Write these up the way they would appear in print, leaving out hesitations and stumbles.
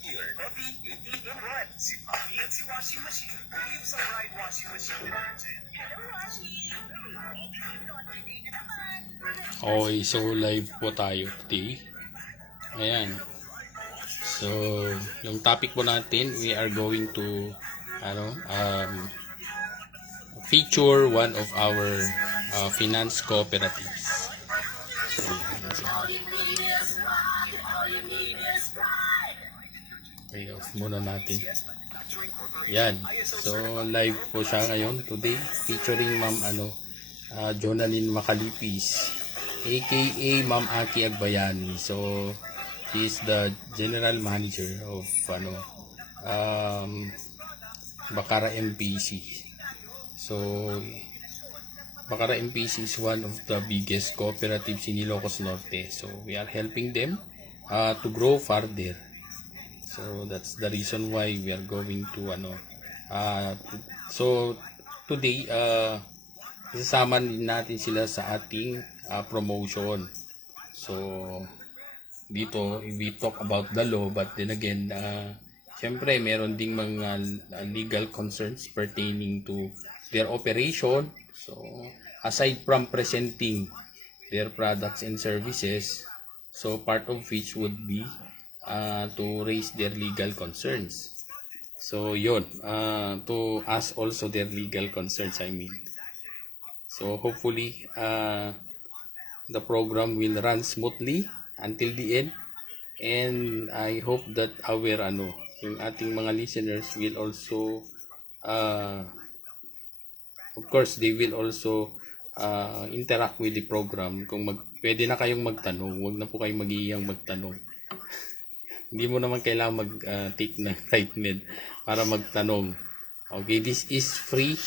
Your coffee, 18-in-1. Si Papi at si Washing Machine. Lives sa Pride Washing Machine Detergent. Hello, Washi! Laundry day na naman! Okay, so live po tayo today. Ayan. So, yung topic po natin, we are going to feature one of our finance cooperatives. So, okay, off muna natin. Yan. So, live po siya ngayon today featuring Ma'am Jonalyn Macalipis, aka Ma'am Aki Agbayani. So, she is the general manager of Bacara MPC. So, Bacara MPC is one of the biggest cooperatives in Ilocos Norte. So, we are helping them to grow further. So, that's the reason why we are going to so today isasama natin sila sa ating promotion. So, dito we talk about the law, but then again, syempre meron ding mga legal concerns pertaining to their operation. So, aside from presenting their products and services, so part of which would be to raise their legal concerns. So, yun, to ask also their legal concerns, I mean. So, hopefully, the program will run smoothly until the end. And I hope that our, yung ating mga listeners will also, of course, they will also interact with the program. Kung pwede na kayong magtanong, huwag na po kayong mag-iiyang magtanong. Hindi mo naman kailangan mag-take na right med para magtanong. Okay, this is free.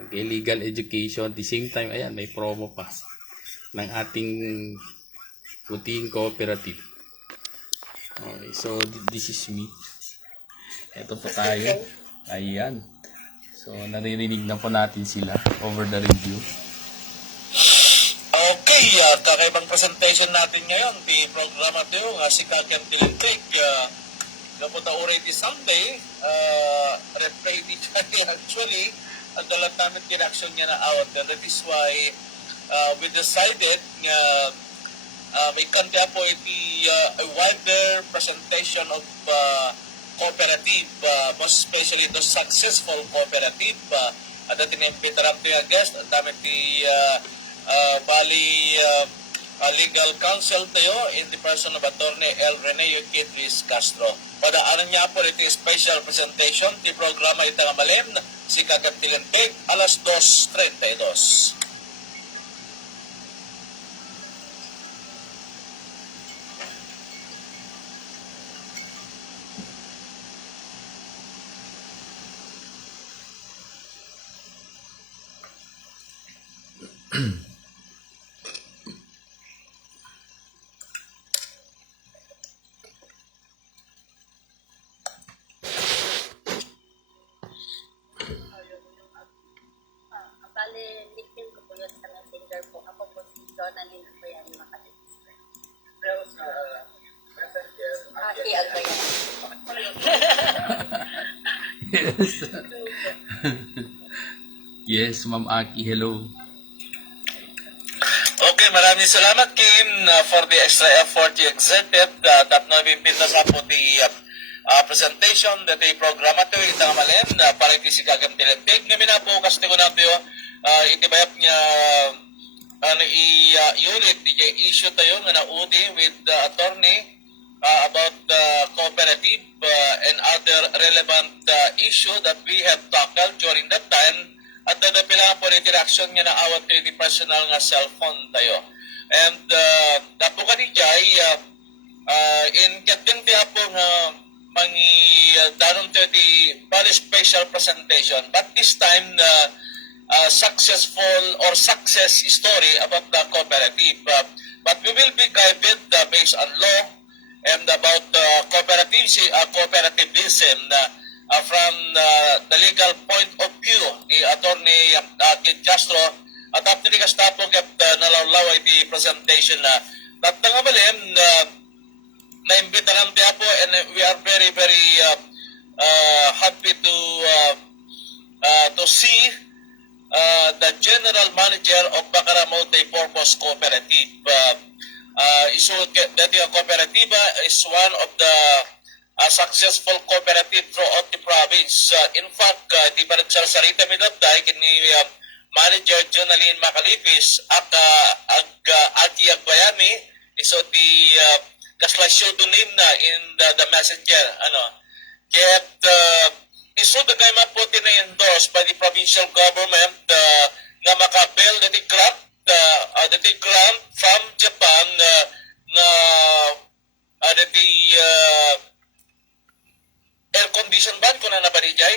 Okay, legal education. At the same time, ayan, may promo pa ng ating puting cooperative. Okay, so this is me. Ito po tayo. Ayan. So, naririnig na po natin sila over the review. Okay, kakaibang presentation natin ngayon. Di programa ito yung si Kakian Tilintik. Napunta already Sunday. Replay di tayo actually. Ang dalat namin kinaksyon niya na out. And that is why we decided may kanda po iti a wider presentation of cooperative, most especially the successful cooperative. At ating impitaram ito yung guest. Ang dami iti legal counsel tayo in the person of Attorney L. Reneo Kid Luis Castro. Padaanan niya po ito special presentation ti programa itang malim si Kakantilanpeg alas 2:32. Bale, LinkedIn ko po yun sa messenger po. Ako po si Jonalyn Agbayani Macalipis. Aki Agbayani. Yes. Yes, Ma'am Aki, hello. Okay, maraming salamat Kim for the extra effort you exerted. Tapno bimbita sa po the presentation that the programa to itang malim na para iti si Kagantilanpeg. Ngayon na po kasi ko na ito itibayap niya unit DJ issue tayo nga naudi with the attorney about the cooperative and other relevant issue that we have tackled during that time. At napila po interaction niya na awat to the personal nga cellphone tayo. And napo kanina in kating tiya po nga mangi danon to the very special presentation. But this time successful or success story about the cooperative. But we will be guided based on law and about cooperativism from the legal point of view ni Attorney Kid Castro. At after the Gestapo kept nalawlaw the presentation na tatangamalim naimbitahan niya po, and we are very, very happy to see the general manager of Bacara Multipurpose Cooperative. Isu dati ang kooperatiba is one of the successful cooperative throughout the province. In fact, di ba nagsasarita mi datay kini manager Jonalyn Macalipis at Agi Agbayami iso di kaslasyo dunin na in the messenger. Kaya't iso the kay maputi na endorsed by the provincial government na makabuild the grant from Japan na air condition ban ko na nabarijay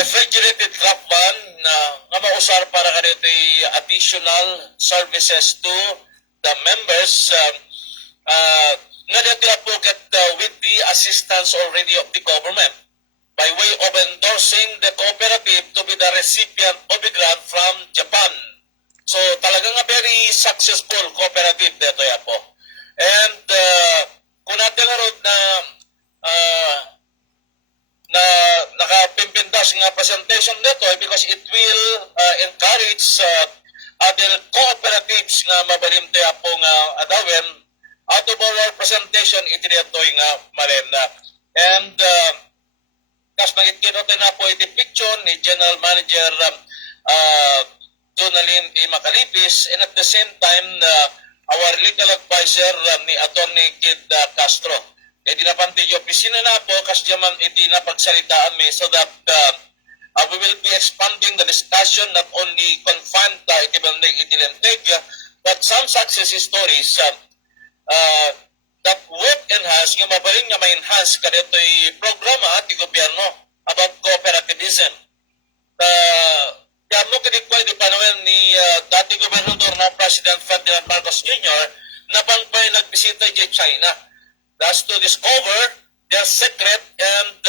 refrigerated crop ban na nga mausar para kanito additional services to the members nga natila po get with the assistance already of the government by way of endorsing the cooperative to be the recipient of the grant from Japan. So talagang a very successful cooperative dito ya po. And kung natin na nakapimpindas nga presentation dito because it will encourage other cooperatives nga mabalimte po nga adawin out of our presentation iti dito nga malenda. And kas magkikita na po iti picture ni General Manager Jonalyn Macalipis, and at the same time our legal advisor ni Attorney Kid Castro. E dinapanti yung opisina na po kasi diyaman iti napagsalitaan mi so that we will be expanding the discussion not only confined iti banding iti lenteg but some success stories that would enhance, nga mabaling nga ma-enhance kadito'y programa at gobyerno about cooperativism. Kaya mo kinikwa di panawin ni dati gobernador na President Ferdinand Marcos Jr. na pangpay nagbisita sa China. That's to discover their secret and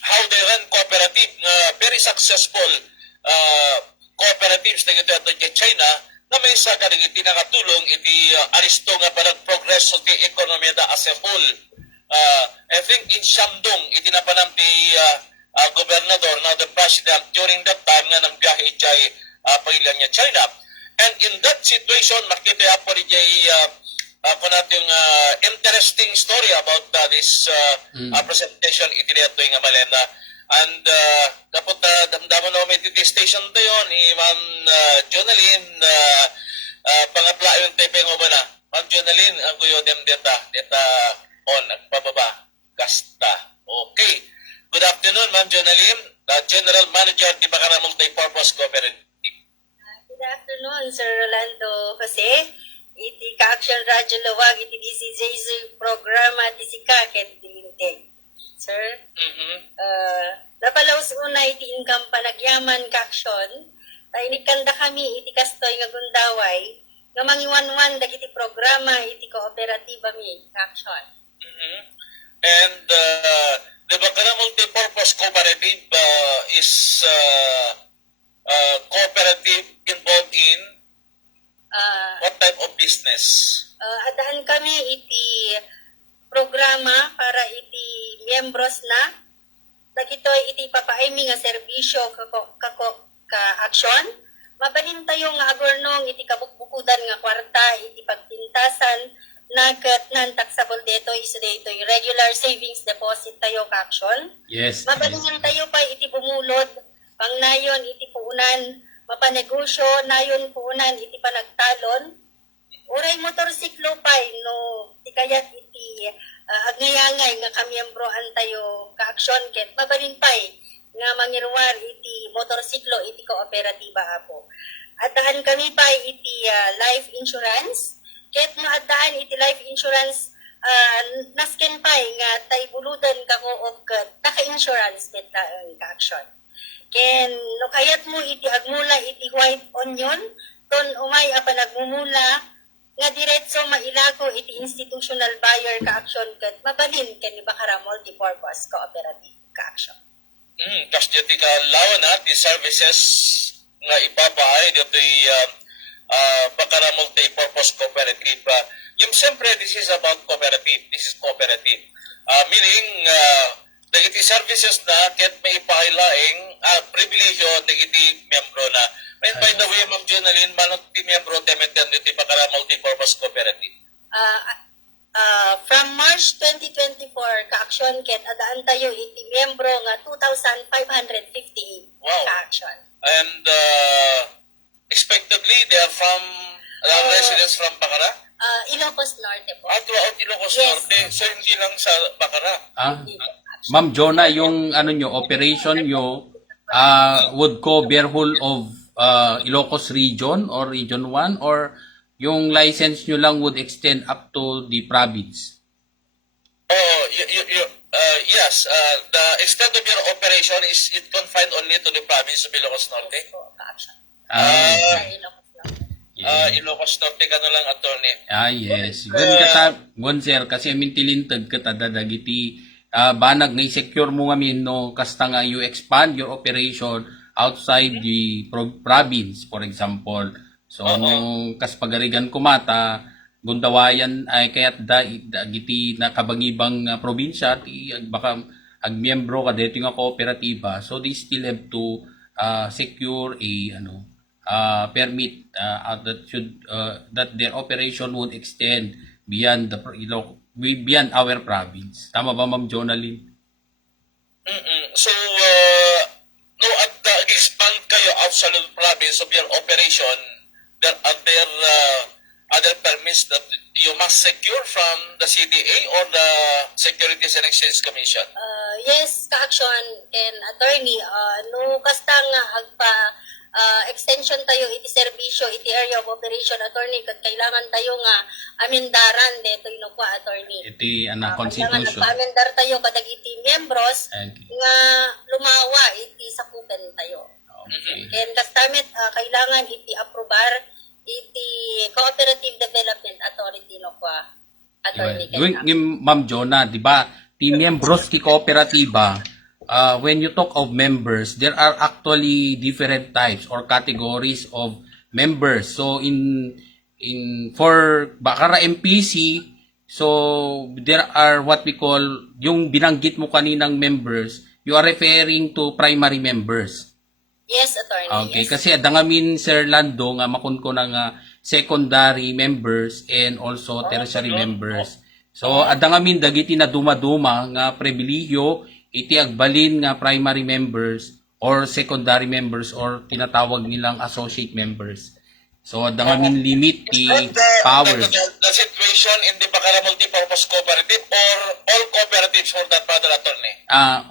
how they run cooperative. Very successful cooperatives na ito sa China na may isa ka rin iti nakatulong iti aristo nga parang progress of the economy da as a whole. I think in Shandong, iti napanam di gobernador na the president during that time nga nang biyahe jay pangilan niya China. And in that situation, makita po rin jay kung natin interesting story about this presentation iti dito nga malenda. And dapat damdaman namin iti station tayo ni Ma'am Jonalyn pangatla yung tayo mo ba na? Ma'am Jonalyn, ang kuyo dem deta on, nagpababa, kasta. Okay. Good afternoon, Ma'am Jonalyn, General Manager di Bacara Multipurpose Cooperative. Good afternoon, Sir Rolando Jose. Iti ka-action radyo lawag, iti DCJZ programa, iti si Kaket Dilinteg. Sir, napalaos una iti income panagyaman ka-action, tayo nikanda kami iti kastoy nga gundaway, nga mangiwan-wan dagiti programa iti kooperatiba mi ka-action. And the Bacara Multipurpose Cooperative is cooperative involved in what type of business? Adahan kami iti programa para iti miyembros na dagitoy iti papaaymi nga serbisyo ka-aksyon. Mabalin tayo nga agornong iti kabukbukudan nga kwarta iti pagpintasan nagat nan taxable dito is dito regular savings deposit tayo ka-aksyon. Yes. Mabalin tayo pa iti bumulod pangnayon iti puunan mapanegosyo nayon puunan iti panagtalon. Uray motorsiklo pa no ti kayat iti agnayangay nga kamiyembroan tayo ka-aksyon ket mabalin pay nga mangirwar iti motorsiklo iti kooperatiba ako. Adaan kami pa iti life insurance ket no adaan iti life insurance nasken pay nga tay buludan kako og taka-insurance ket ka-aksyon. Ken no kayat mo iti agmula iti white onion ton umay apan nagmumula nga diretso mailago iti institutional buyer ka-aksyon ket mabalin ken ni Bacara Multipurpose Cooperative ka-aksyon. Kas dito ka lawan na ti services nga ipapahay dito Baccara Multi-Purpose Cooperative. Yung siyempre, this is about cooperative. This is cooperative. Meaning, dagiti services na kahit may ipakailaing pribileyo dagiti miyembro na. And by the way, Ma'am Jonalyn, manong ti miyembro temetan diti Baccara Multi-Purpose Cooperative. From March 2024, ka-aksyon ket adaan tayo iti miyembro nga 2,558 Wow. ka-aksyon. And expectedly, they are from residents from Baccara? Ilocos Norte po. Throughout Ilocos Yes. Norte. So, hindi lang sa Baccara. Ma'am Jonah, yung ano nyo, operation nyo would cover whole of Ilocos region or region 1 or yung license nyo lang would extend up to the province? Oh, yes. The extent of your operation is it confined only to the province of Ilocos Norte? Yes po, ka-aksyon. Ah, Sa Ilocos Norte. Ilocos Norte ka na lang, attorney. yes. Gun sir, kasi mintilintag kita dagiti banag na i-secure mo ngamin no kasta nga you expand your operation outside the province, for example. So, nung kaspagarigan kumata, gundawayan ay kaya't dagiti na kabangibang probinsya, baka agmiyembro ka dito nga kooperatiba. So, they still have to secure a permit that their operation would extend beyond beyond our province. Tama ba, Ma'am Jonalyn? So, no, at expand kayo outside of the province of your operation, there are there other permits that you must secure from the CDA or the Securities and Exchange Commission? Yes, ka-aksyon and attorney, no kasta nga agpa extension tayo iti serbisyo iti area of operation attorney kat kailangan tayo nga amendaran deto inukwa attorney. Iti Kailangan constitution. nagpa-amendar tayo kadag iti miyembros Okay. nga lumawa iti sakupen tayo. Okay. And kastamit kailangan iti aprobar iti Cooperative Development Authority no kwa attorney Yung Ma'am Jonah, di ba, ti membros ti kooperatiba, when you talk of members, there are actually different types or categories of members. So for Baccara MPC, so there are what we call yung binanggit mo kaninang members, you are referring to primary members. Yes, attorney. Okay, Yes. kasi adangamin Sir Lando nga makun ko nga secondary members and also tertiary members. So adangamin dagiti na dumaduma nga pribilehiyo iti agbalin nga primary members or secondary members or tinatawag nilang associate members. So adangamin limit ti powers. The situation in the Baccara Multi-Purpose Cooperative or all cooperatives for that matter, attorney?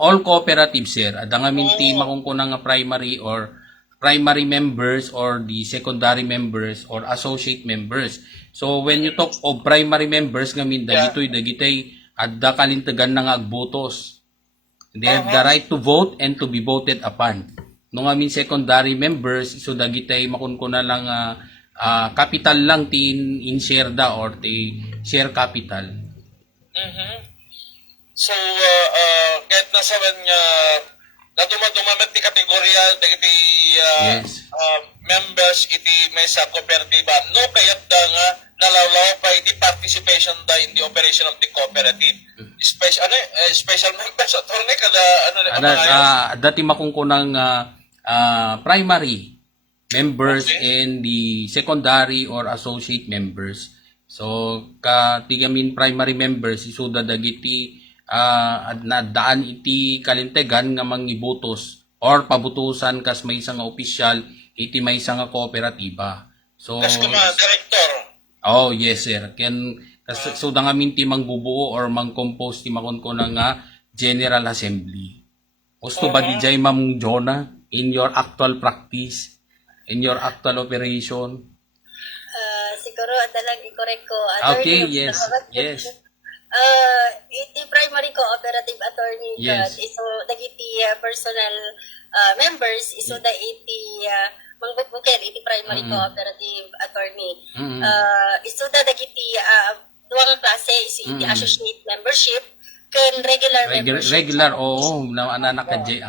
All cooperatives, sir. Adangamin ti makungkuna nga primary or primary members or the secondary members or associate members. So when you talk of primary members ngamin dagitoy adda kalintegan na nga agbotos. They have the right to vote and to be voted upon. No ngamin secondary members so dagitay makunkuna lang capital lang ti in share da or ti share capital. So, kahit nasa nga na dumadumamet ti kategorya dagiti Yes. members iti may sa kooperatiba, no kayat da nga nalawlaw pa iti participation da in the operation of the cooperative. Special members attorney kada Dati makungkunang primary members and the secondary or associate members. So katigamin primary members isuda dagiti daan iti kalintegan nga mangibotos or pabutusan kas may isang nga opisyal iti may isang nga kooperatiba. So director. Oh, yes sir. So dangamin ti mangbubuo or mangcompose ti makunkuna nga General Assembly. Gusto ba di jay Ma'am Jonah in your actual practice, in your actual operation? Siguro adalang i-correct ko. Okay, Attorney, yes. iti primary cooperative attorney Yes. iso dagiti personal members iso da iti mangbubukel iti primary cooperative attorney. Iso da dagiti duwa nga klase iso iti associate membership ken regular membership. Regular, oo, na anak ka jay.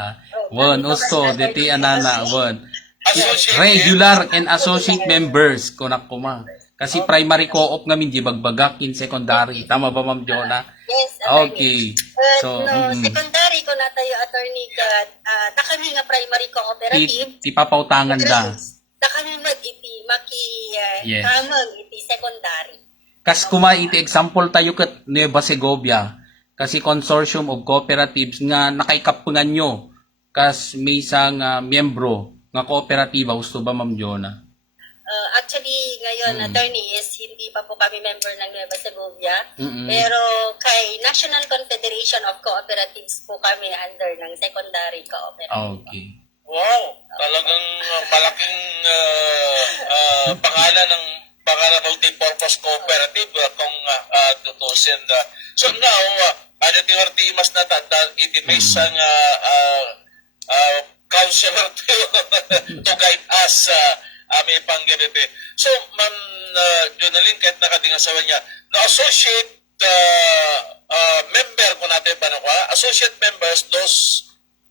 One, also, diti anana, one. Associate Regular and associate members, kunak kuma. Kasi primary co-op ngamin, di bagbagakin, secondary. Tama ba, Ma'am Jonah? Yes, attorney. Okay. But So, no, secondary ko na tayo, attorney, ta kami nga primary cooperative. ti papautangan da. Ta kami iti maki Yes. kamang iti secondary. Kas kuma iti example tayo kat Nueva Segovia. Kasi consortium of cooperatives nga nakaikapungan nyo. Kas may isang miyembro nga kooperatiba. Gusto ba, Ma'am Jonah? Actually, ngayon, attorney, is hindi pa po kami member ng Nueva Segovia. Mm-mm. Pero kay National Confederation of Cooperatives po kami under ng secondary cooperative. Okay. Wow, talagang malaking pangalan ng multi-purpose cooperative kung tutusin. So now, adating arti mas natanda, iti-base ang counselor to guide us may panggabi. So, Ma'am Jonalyn, kahit nakadingasawa niya, na-associate member ko natin ba associate members, those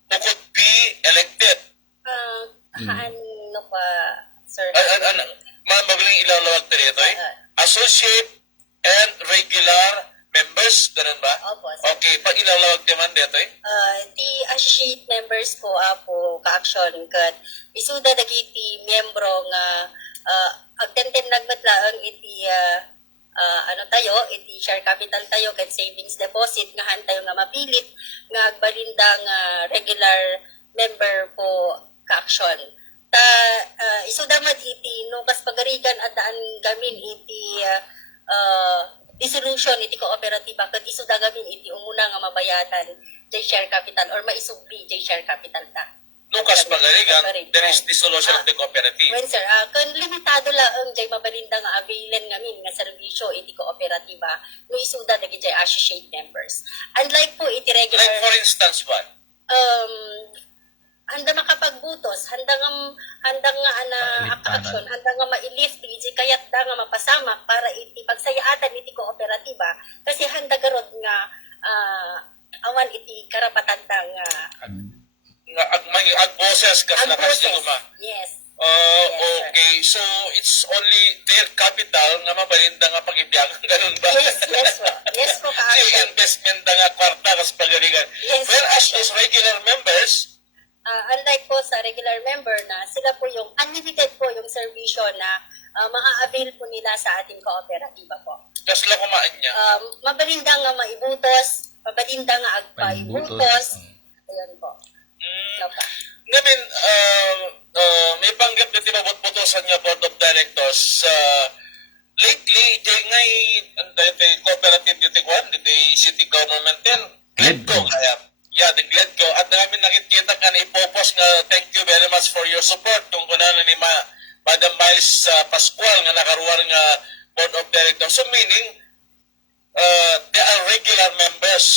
who could be elected. Ano pa, sir? Magaling ilalawag na rito eh. Associate and regular members, ganun ba? Opo, sir. Okay, pag ilalawag naman dito eh. Ti associate members po po ka-action kat isuda dagiti miyembro nga agtenten nagmatlaang iti ano tayo, iti share capital tayo kat savings deposit nga han tayo nga mapilit nga agbalinda nga regular member po ka-action. Ta isuda mat iti no kas pagarigan at daan gamin iti dissolution iti kooperatiba kat isuda gamin iti umuna nga mabayadan jay share capital or maisugbi jay share capital ta. Lucas Pagarigan, there is dissolution of the cooperative. Well, sir, kung limitado lang ang jay mabalinda nga availan ngamin nga serbisyo iti kooperatiba no isuda dagi jay associate members. Unlike po iti regular Like for instance, what? handa makapagbutos, handa nga action, handa nga mailift iti kayat da nga mapasama para iti pagsayaatan iti kooperatiba kasi handa garod nga awan iti karapatan da nga Agboses kas lakas agboses. luma. Yes. Okay. So, it's only their capital nga mabalinda nga pag-ibiyagan. Ganun ba? Yes po. Yes po, Kasi ka-action. investment na nga kwarta kas pagarigan. Yes. Whereas those regular members, Unlike po sa regular member na sila po yung unlimited po yung servisyo na maa-avail po nila sa ating kooperatiba po. kas la kumain niya. Mabalinda nga maibutos, mabalinda nga agpaibutos. Ayun po. So, Ngamin, may panggap na tinabot-botosan niya board of directors. Lately, dahil ngay, cooperative dito kwan, dito city government din. Gledco. The Gledco. At namin nakikita ka na ipopos nga thank you very much for your support. Kung kunan ni Madam Miles Pascual nga nakaruwar nga board of directors. So meaning, they are regular members.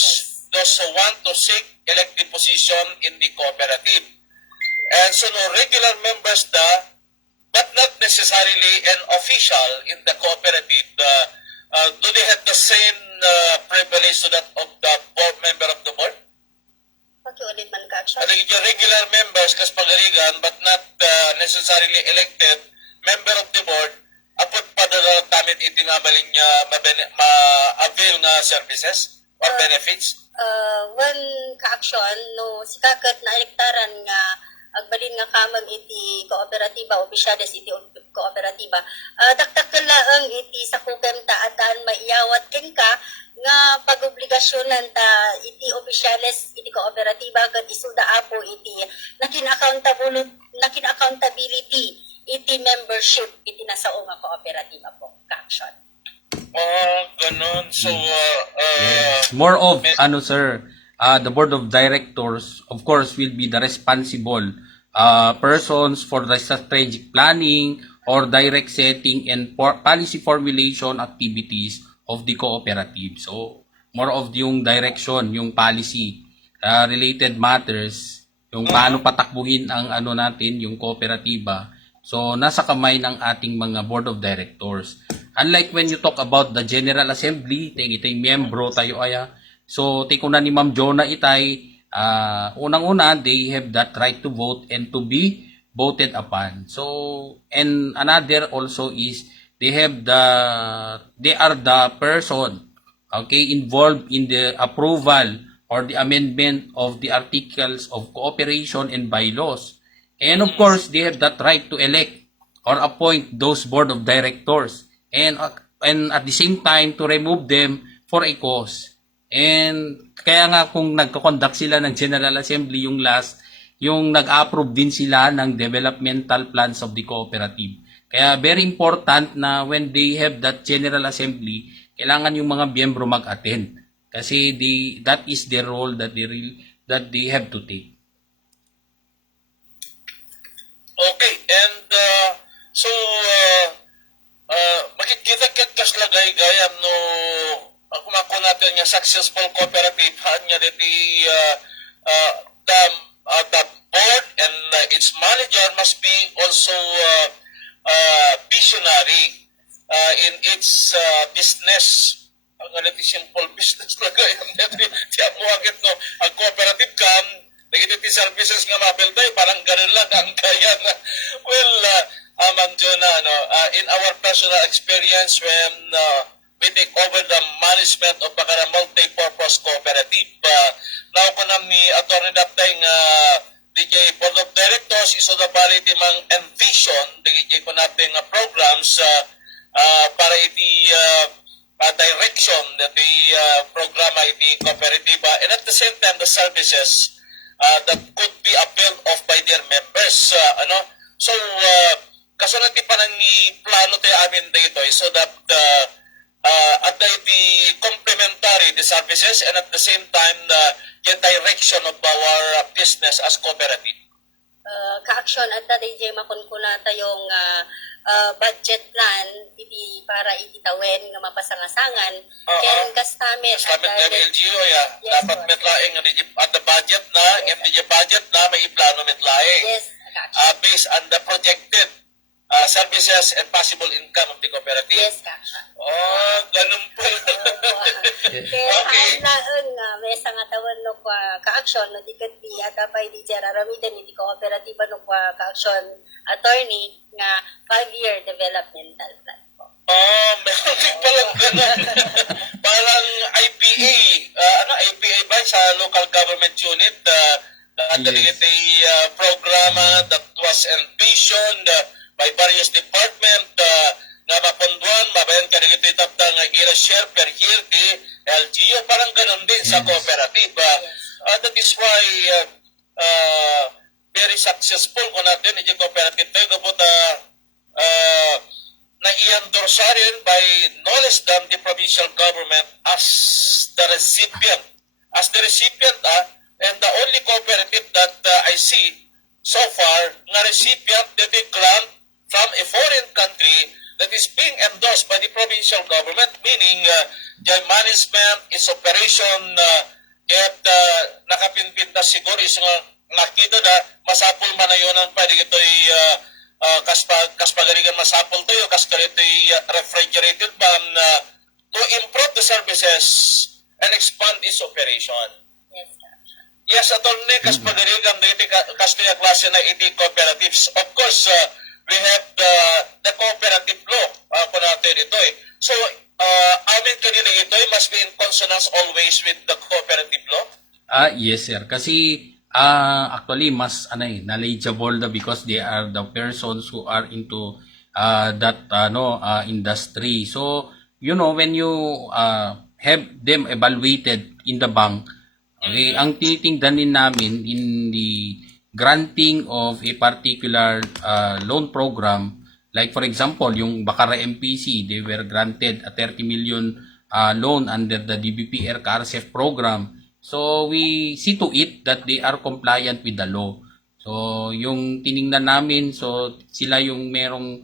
Those who want to seek elected position in the cooperative. And so no regular members but not necessarily an official in the cooperative. Do they have the same privilege to that of the board member of the board? pakiulit man ka-action. Yung regular members kas pagaligan but not necessarily elected member of the board apot pa damit itinabalin niya ma-avail nga services or benefits? One ka-action, no, si kakat na elektaran nga agbalin nga kamang iti kooperatiba, opisyales iti kooperatiba. Daktakala ang iti sakukem ta at daan maiyawat ken ka nga pag-obligasyonan ta iti opisyales iti kooperatiba kat isuda apo iti nakin accountability iti membership iti nasao nga kooperatiba po ka-action. Ganun. So, More of, sir, the board of directors, of course, will be the responsible persons for the strategic planning or direct setting and policy formulation activities of the cooperative. So, more of yung direction, yung policy, related matters, yung paano patakbuhin ang natin, yung kooperatiba. So, nasa kamay ng ating mga board of directors. Unlike when you talk about the General Assembly, itay miyembro tayo aya. So, take na ni Ma'am Jonah itay, unang-una, they have that right to vote and to be voted upon. So, and another also is they are the person, okay, involved in the approval or the amendment of the articles of cooperation and bylaws. And of course, they have that right to elect or appoint those board of directors, and at the same time to remove them for a cause. And kaya nga kung nagko-conduct sila ng General Assembly yung nag-approve din sila ng developmental plans of the cooperative. Kaya very important na when they have that General Assembly, kailangan yung mga miyembro mag-attend. Kasi that is their role that they have to take. Okay, and so makikita ket kas lagay gayam no kumako natin nga successful cooperative hanya diti the board and its manager must be also visionary in its business. Ang alati simple business lagay tiya mo agit no ang cooperative kam nagiti services nga mabelday parang ganun lang ang kaya na well in our personal experience when we take over the management of Bacara Multi-Purpose Cooperative now ko na ni Atty. Daptay nga DJ Board of Directors iso da bali timang envision DJ ko natin nga programs para iti direction that the programa iti cooperative and at the same time the services that could be availed of by their members. So, kasunod di pa nang plano tayo amin dito so that at the complementary the services and at the same time the direction of our business as cooperative. Ka-action at the DJ makunkuna tayong budget plan iti para ititawin nga mapasangasangan ken kastamit Kastamit ng LGU Yes, dapat Lord. metlaing at the budget na MDG budget na may iplano metlaing Yes, ka-action. based on the projected services and possible income of the cooperative. Yes, ka-action. Oh, ganun po. Kaya Okay. halaan nga may nga tawon no ka-action no di ket di ada pa di jararamitan iti cooperative no ka-action attorney nga 5-year developmental plan po. Oh, meron din palang ganun. Parang IPA, IPA ba sa local government unit, Yes. programa that was envisioned by various department nga mapunduan, mabayan ka rin ito itapda nga share per year di LGU, parang ganun din sa Yes. cooperative. That is why very successful ko natin yung cooperative tayo kapag na i-endorsa rin by no less than the provincial government as the recipient. And the only cooperative that I see so far na recipient that a grant from a foreign country that is being endorsed by the provincial government, meaning the management, its operation, at nakapinpinta siguro is nga nakita na masapul man na yun ang pwede ito'y kaspagarigan masapul tayo, kaskarito'y refrigerated ban to improve the services and expand its operation. Yes, ka-action. Yes, attorney, kaspagarigan dito kastaya klase na iti cooperatives. Of course, we have the cooperative law po natin ito eh. So, amin kanila ito must be in consonance always with the cooperative law? Yes sir, kasi actually mas knowledgeable na because they are the persons who are into that industry. So, when you have them evaluated in the bank, okay, ang tinitingnan din namin in the granting of a particular loan program, like for example, yung Bacara MPC, they were granted a 30 million loan under the DBPR CARCEF program. So, we see to it that they are compliant with the law. So, yung tiningnan namin, so sila yung merong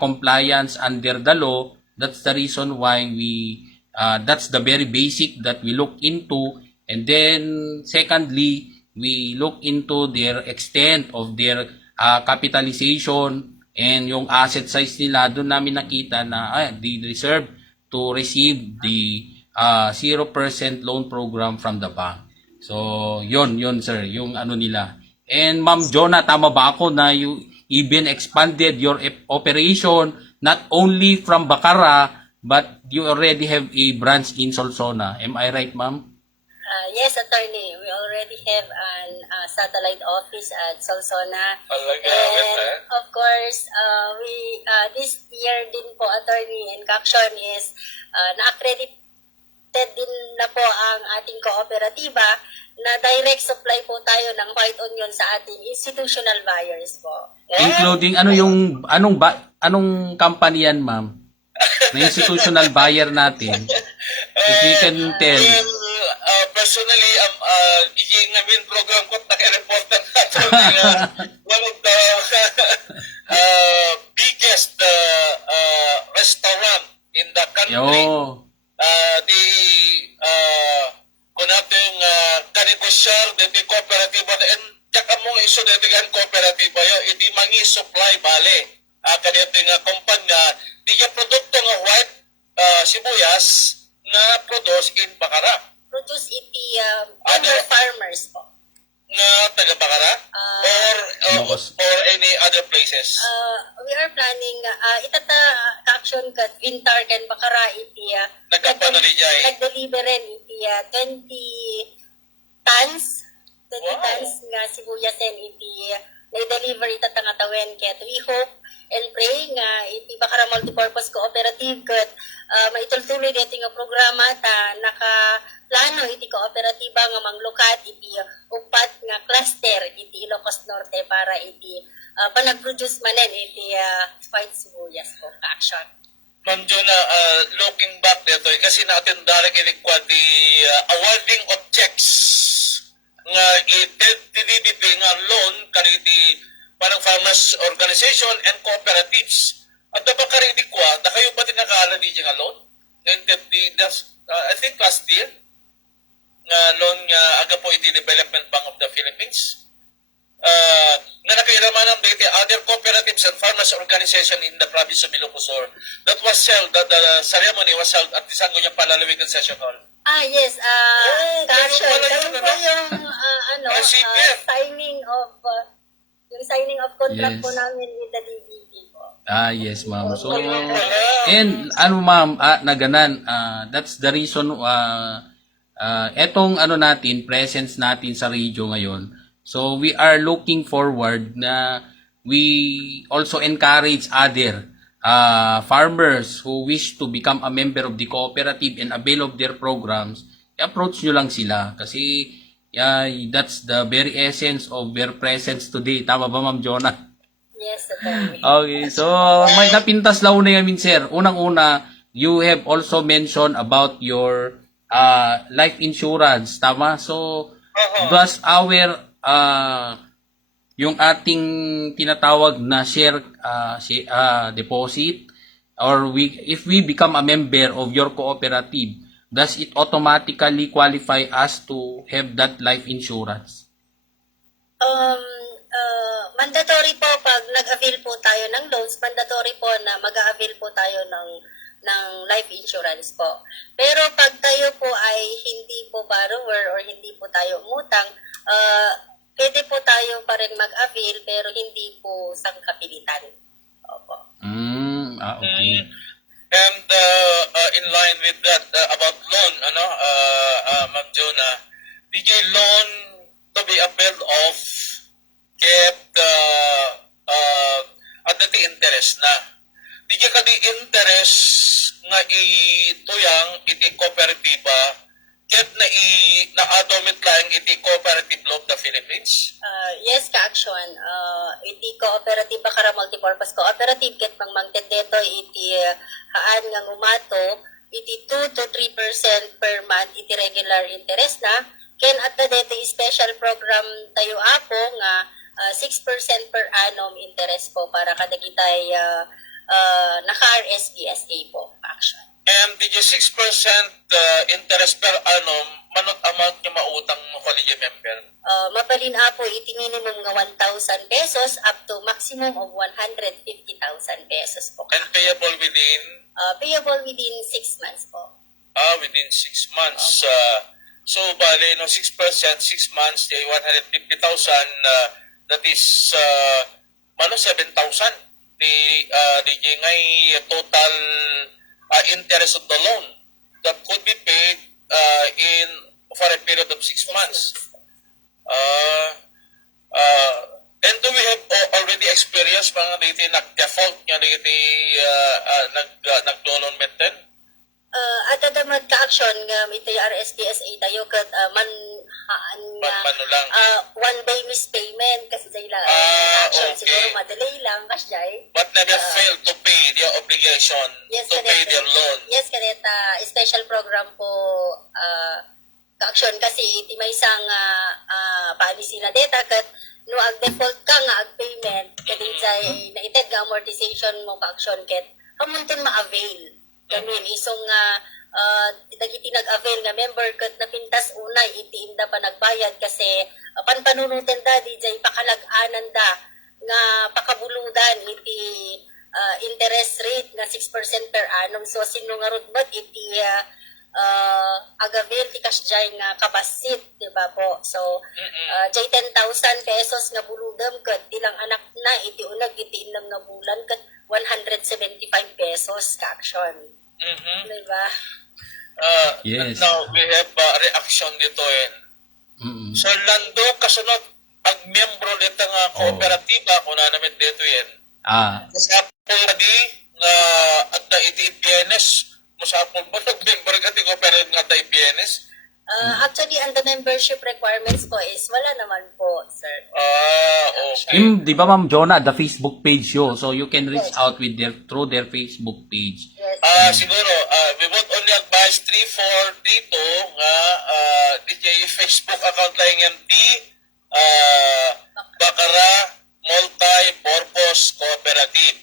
compliance under the law. That's the reason why that's the very basic that we look into. And then, secondly, we look into their extent of their capitalization and yung asset size nila. Doon namin nakita na they deserve to receive the 0% loan program from the bank. So, yun sir, yung nila. And Ma'am Jonah, tama ba ako na you even expanded your operation not only from Bacara, but you already have a branch in Solsona. Am I right, ma'am? Yes, attorney. We already have an satellite office at Solsona. And of course, we this year din po, attorney, and Kaksyon is na-accredited din na po ang ating kooperatiba na direct supply po tayo ng white onion sa ating institutional buyers po. Including anong company yan, ma'am? Na institutional buyer natin. If you can tell. Personally, yung namin program ko, naka-reporter natin one of the biggest restaurant in the country. Yo. Kung natin kanegosyar, dito kooperatiba, and tsaka mo iso dito gan kooperatiba yun, hindi mangi supply bale. Kanito nga kumpanya, di yung produkto nga white sibuyas na produce in Bacara. Produce iti under farmers po. Nga taga Bacara? Or any other places? We are planning action kat Vintar ken Bacara iti nagdeliveran iti 20 tons nga sibuyasen iti na-deliver ita tangatawen ket we hope and pray nga iti Bacara Multipurpose Cooperative ket maitultuloy dito nga programa ta nakaplano iti kooperatiba nga manglukat iti upat nga cluster iti Ilocos Norte para iti panag-produce manen iti white sibuyas po action. Ma'am Jonah, looking back dito, kasi natin direct inikwad the awarding of checks nga i-DDP nga loan kaniti parang farmers organization and cooperatives. At dapat kariti kwa, na kayo ba tinakala di nga loan? I think last year, nga loan nga aga po iti Development Bank of the Philippines. Nga nakairaman ng dito other cooperatives and farmers organization in the province of Ilocos Sur. That was held, the ceremony was held at Tisango yung Palalawigan Session Hall. Yes, Kaksyon, kayo po yung signing of contract Yes. po namin with the DBP po. Yes, ma'am. So, and ma'am, naganan, that's the reason, etong natin, presence natin sa radio ngayon. So, we are looking forward na we also encourage other farmers who wish to become a member of the cooperative and avail of their programs. I-approach nyo lang sila kasi that's the very essence of their presence today. Tama ba, Ma'am Jonah? Yes, attorney. Okay, so may napintas lang una yamin, sir. Unang-una, you have also mentioned about your life insurance, tama? So, does our yung ating tinatawag na share deposit, or if we become a member of your cooperative, does it automatically qualify us to have that life insurance? Mandatory po pag nag-avail po tayo ng loans, mandatory po na mag-avail po tayo ng life insurance po. Pero pag tayo po ay hindi po borrower or hindi po tayo umutang, pwede po tayo pa rin mag-avail pero hindi po sangkapilitan. Opo. Okay. And in line with that, about loan, Ma'am Jonah, DJ loan to be availed of get at the interest na. DJ ka di interest nga ituyang iti kooperatiba get na-adomit lang iti cooperative law of the Philippines. Yes, ka-action. Iti cooperative Bacara Multipurpose Cooperative ket mangmangted deto iti haan nga ngumato iti 2 to 3% per month iti regular interest na ken at the deto special program tayo apo nga 6% per annum interest po para kadagitay naka-RSBSA po action. And the 6% interest per annum, manot amount yung mautang mo college member? Mapalin po iti minimum nga 1,000 pesos up to maximum of 150,000 pesos po. And payable within? Payable within 6 months po. Within 6 months. So, bale, no, 6%, 6 months, 150,000, that is, 7,000. The ngay total interest of the loan that could be paid in for a period of 6 months. And do we have already experienced mga dito nag-default nga dito nag-loan maintain? At adamat ka-action nga ito yung RSPSA tayo kat manhaan nga Mano lang. one day mispayment kasi sila action okay. siguro madelay lang kasi But never failed to pay their obligation to pay their loan. Yes, kaneta special program po ka-action kasi iti may isang policy na data kat no ag default ka nga ag payment kadin say naited nga amortization mo ka-action ket hamunton ma-avail kamin isong dagiti nag-avail nga member ket napintas unay iti inda pa nagbayad kasi panpanunutan da di jay pakalag-anan da nga pakabuludan iti interest rate nga 6% per annum so sino nga rudmat iti agabil ti kasjay nga kabasit di ba po so jay 10,000 pesos nga buludem ket ilang anak na iti unag iti inam nga bulan ket 175 pesos ka action di ba Yes. Now we have reaction dito Sir Lando kasunod ang miyembro dito nga kooperatiba kung na namin dito kasi po di nga at na iti bienes musapol mo nag-member ka ti cooperative nga tayo bienes actually ang the membership requirements po is wala naman po sir okay. Di ba Ma'am Jonah, the Facebook page yo, so you can reach out with through their Facebook page. yes Siguro we would only advise 3-4 dito nga DJ Facebook account lang yan Bakara Multi-Purpose Cooperative.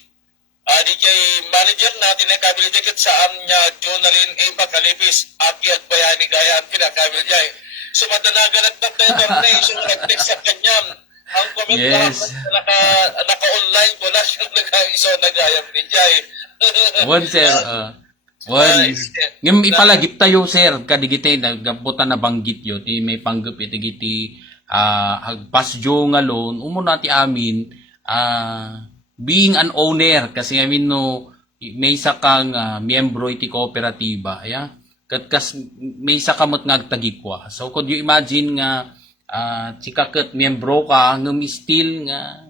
DJ manager natin ang kabil dikit saan niya Jonalyn A. Macalipis Aki at Bayani Gayaan pinakabil niya sumadanagan at nagtayo nag-text sa kanyang ang comment Yes. naka-online ko na siyang nag-iso nag-ayam ni Jay. Sir, ngem ipalagip tayo sir kadigite naggabutan na banggit yo ti may panggap iti giti agpasyo nga loan umuna ti amin being an owner kasi no may isa kang miyembro iti kooperatiba kas may isa kamot nga agtagikwa so could you imagine nga chikaket miyembro ka ngem still nga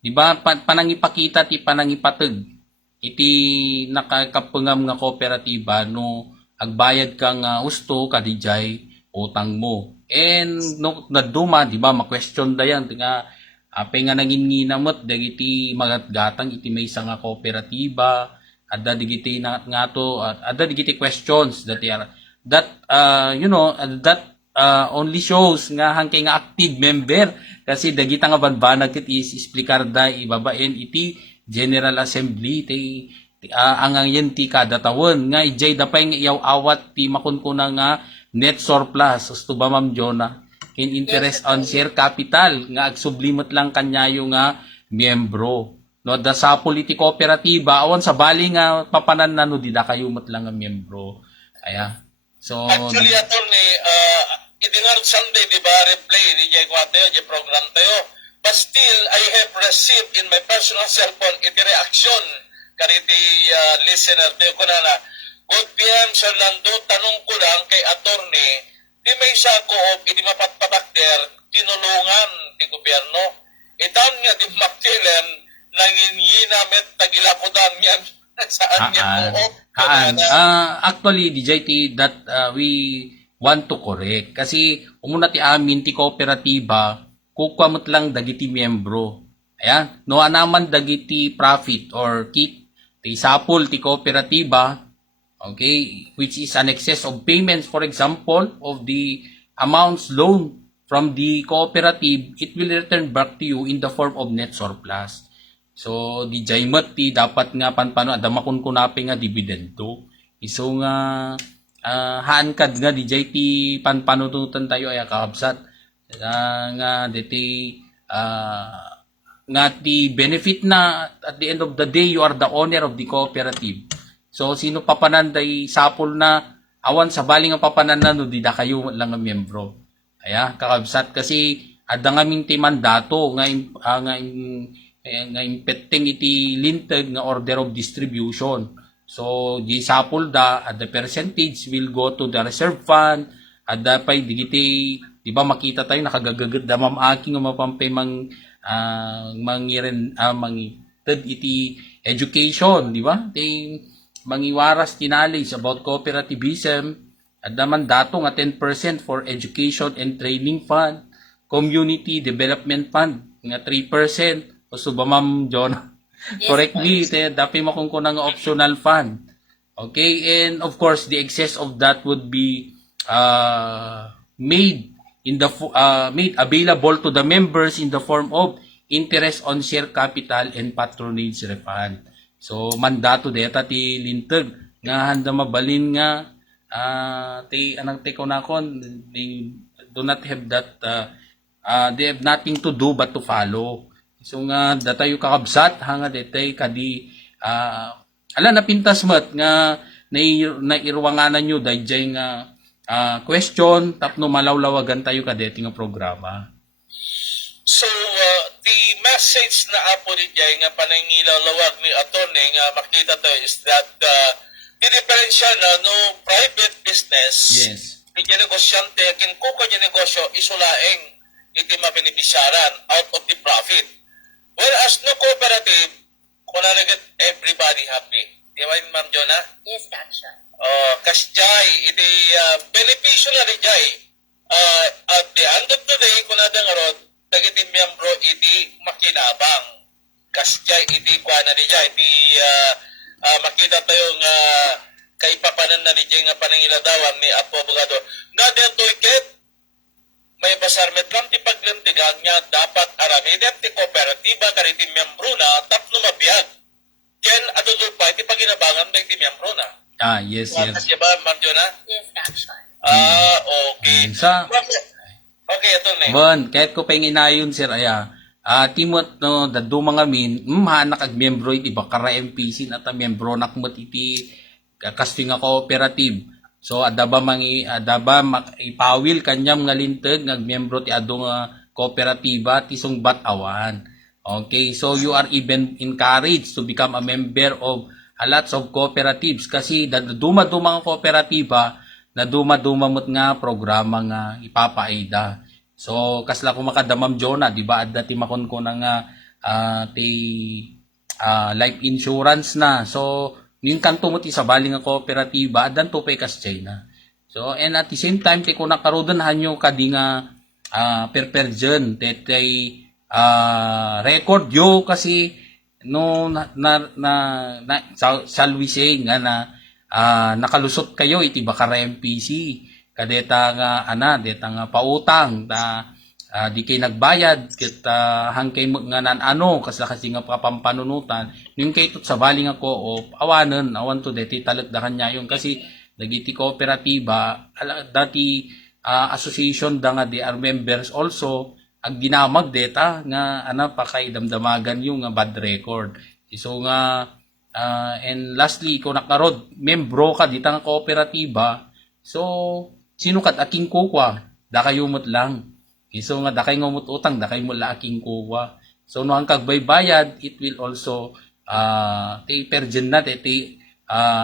di ba panangipakita ti panangipateg iti nakakapungam nga kooperatiba no agbayad kang husto kadijay utang mo and no naduma di ba ma-question dayan nga apay nga nanginginamot dagiti magatgatang iti maysa nga kooperatiba adda digiti nga to adda digiti questions that only shows nga hangkay nga active member kasi dagita nga banbanag ket is explicarda ibabaen iti General Assembly ti ang yan ti kada tawon nga ijay dapay nga iyaw awat ti makunkuna nga net surplus usto ba Ma'am Jonah in interest on share capital nga agsublimot lang kanyayo nga miyembro no da sa politi kooperatiba awan sa bali nga papanan na no di da kayo lang nga miyembro so actually attorney idingar Sunday di ba replay di jay kwate di program tayo but still I have received in my personal cell phone iti reaction kariti listener tayo ko na good PM Sir Lando tanong ko lang kay attorney di may isa ko hindi mapatpatakter tinulungan ti gobyerno itan nga di maktilen nanginginamit tagilapudan yan saan yan po actually DJ that we want to correct kasi umuna ti amin ti kooperatiba kukwamot lang dagiti miyembro no anaman dagiti profit or kit ti sapol ti kooperatiba okay, which is an excess of payments, for example, of the amounts loaned from the cooperative, it will return back to you in the form of net surplus. So, di jaymat ti dapat nga panpano, adamakon ko napi nga dividendo. Iso nga, haankad nga di jay ti panpanututan tayo ay kakabsat. Nga diti, nga ti benefit na at the end of the day, you are the owner of the cooperative. So, sino papananday sapol na awan sa bali nga papananan no di da kayo lang nga miyembro. Aya kakabsat kasi ada nga minti mandato nga impetting iti lintag nga order of distribution. So di sapol da at the percentage will go to the reserve fund at da pay digiti di ba makita tayo nakagagagad da mamaki nga mapampay mangiren mangited iti education di ba mangiwaras ti knowledge about cooperativism at naman dato nga 10% for education and training fund, community development fund nga 3%. O so ba Ma'am John? Yes, Correctly, dapat makungkuna nga optional fund. Okay, and of course the excess of that would be made made available to the members in the form of interest on share capital and patronage refund. So mandato deta ti lintag nga handa mabalin nga ti anang ti kunakon they do not have that they have nothing to do but to follow. So nga datayo kakabsat hanga detay kadi ala napintas met nga nairwanganan nyo dayjay nga question tapno malawlawagan tayo kadeti nga programa. So, the message na apo ni Jay nga panangilawag ni attorney nga makita to is that the differential na no private business Yes. iti negosyante kin kuko di negosyo isulaeng iti mabenepisyaran out of the profit. Whereas no cooperative, kung nalagat everybody happy. Di ba Ma'am Jonah? Yes, action. Kas Jay, iti benepisyo na ni Jay. At the end of the day, kung nadang arod, dagiti miyembro iti makinabang. Kas Jay, iti kwa na ni Jay. Iti makita tayo nga kaipapanan na ni Jay nga panangiladawan ni Apo Abogado. Nadyan to iket, may basarmet lang ti paglantigan niya dapat aramidem ti kooperatiba kariti miyembro na tapno mabiyag. Ken adudul pa iti paginabangan na iti miyembro na. Yes. Kasi ba, Ma'am Jonah? Yes, action. Okay. Sa Okay, ito na. Bon, kahit ko penginayon sir aya. Timot no daddo mga min, hanak ag miyembro iti bakara MPC na ta miyembro nakmet iti kasto nga cooperative. So adaba ipawil kanyam nga linteg nga miyembro ti adu nga kooperatiba ti sungbat awan. Okay, so you are even encouraged to become a member of a lots of cooperatives kasi duma-duma nga kooperatiba na duma-dumamot nga programa nga ipapaida. So kasla ko makadamam Jonah, di ba adda ti makon ko na nga life insurance na. So nin kanto mo ti sabali nga kooperatiba addan to pay kas China. So and at the same time ti ko nakarudan hanyo kadi nga perperjen tetay record yo kasi no shall we say nga na nakalusot kayo iti bakara MPC kadeta nga deta nga pautang di kay nagbayad ket hangkay nga nanano kasi nga papampanunutan yung kay tot sa bali nga ko awan to deti talagdakan niya yung kasi dagiti kooperatiba dati association da nga they are members also ag ginamag deta nga pakay damdamagan yung bad record. So nga and lastly kung nakarod membro ka dita nga kooperatiba so sino kat aking kukwa da kayo mot lang. So nga da kay ngumut utang da kay mo la aking kukwa. So no ang kagbaybayad it will also ti perjen na ti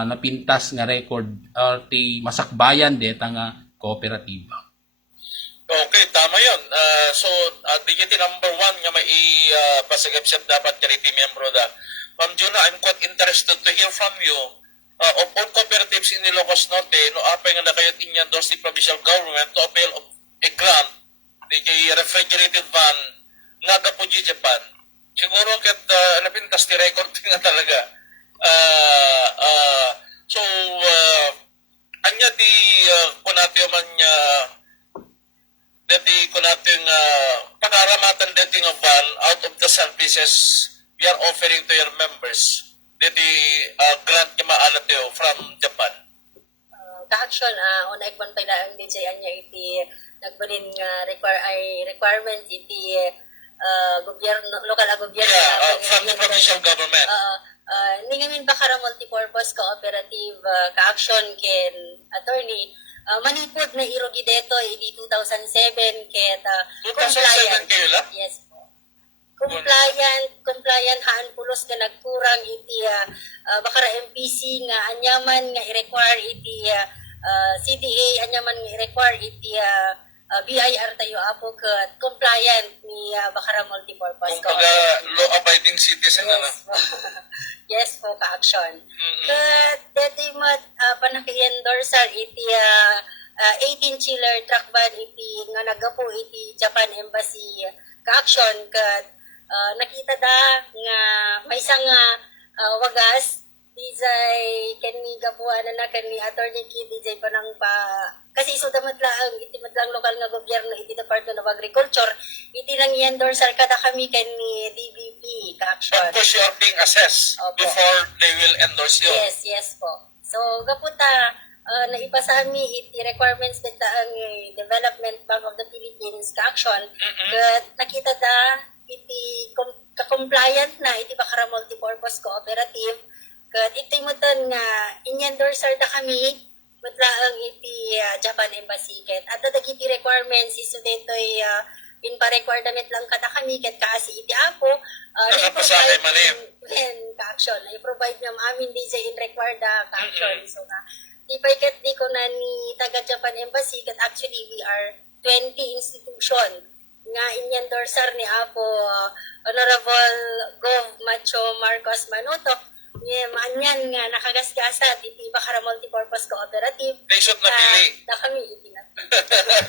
napintas nga record or ti masakbayan deta nga kooperatiba. Okay, tama yun. So, digiti number 1 nga may pasagap-sap dapat kariti miyembro da. Ma'am Jonah, I'm quite interested to hear from you. Of all cooperatives in Ilocos Norte, no apay nga na kayo inyandos the provincial government to avail of a grant, the refrigerated van, nga da po di Japan. Siguro kat napintas ti record nga talaga. So, anya di kunatyo man niya dati ko natin panaramatan dati ng van out of the services we are offering to your members. Dati grant niya maalat yun from Japan. Ka-action, on ikon pa na ang DJ anya iti nagbalin nga requirement iti gobyerno, lokal gobyerno. From the provincial government. Hindi ngamin Bacara Multipurpose Cooperative ka-action ken attorney. Manipod na irogi deto edi 2007 ket 2007 kayo lang? Yes po. Compliant haan pulos nga nagkurang iti Bacara MPC nga anyaman nga i-require iti CDA anyaman nga i-require iti BIR tayo apo ket compliant ni Bacara Multipurpose Kung baga, law-abiding citizen, ano? Yes po. Yes po, ka-action. Mm-mm. Kat, dati mat panaki-endorser iti 18-chiller truck van iti nga nagapo iti Japan Embassy ka-action. Kat, nakita da nga may isang wagas DJ kani gabuan na kani attorney kid DJ pa nang pa kasi iso damat lang iti matlang lokal nga gobyerno iti Department of Agriculture iti nang i-endorser kada kami kani DBP ka-action. Of course, you are being assessed Opo. before they will endorse you. Yes po. So gaputa naipasami iti requirements dita ang Development Bank of the Philippines ka-action. Mm-mm. Kat nakita da iti ka-compliant na iti Bacara Multipurpose Cooperative. Kat iti muton nga in-endorser da kami matlaang iti Japan Embassy ket at dagiti requirements isu detoy in pa-requirement lang kada kami ket kaasi iti apo Nakapasakay malim. ka-action i-provide ng amin DJ in required ka-action so na di ko na ni taga Japan Embassy ket actually we are 20 institution nga in-endorser ni apo Honorable Gov Macho Marcos Manutok manyan nga nakagasgasat iti Bacara Multipurpose Cooperative. They should napili. Na kami itinat.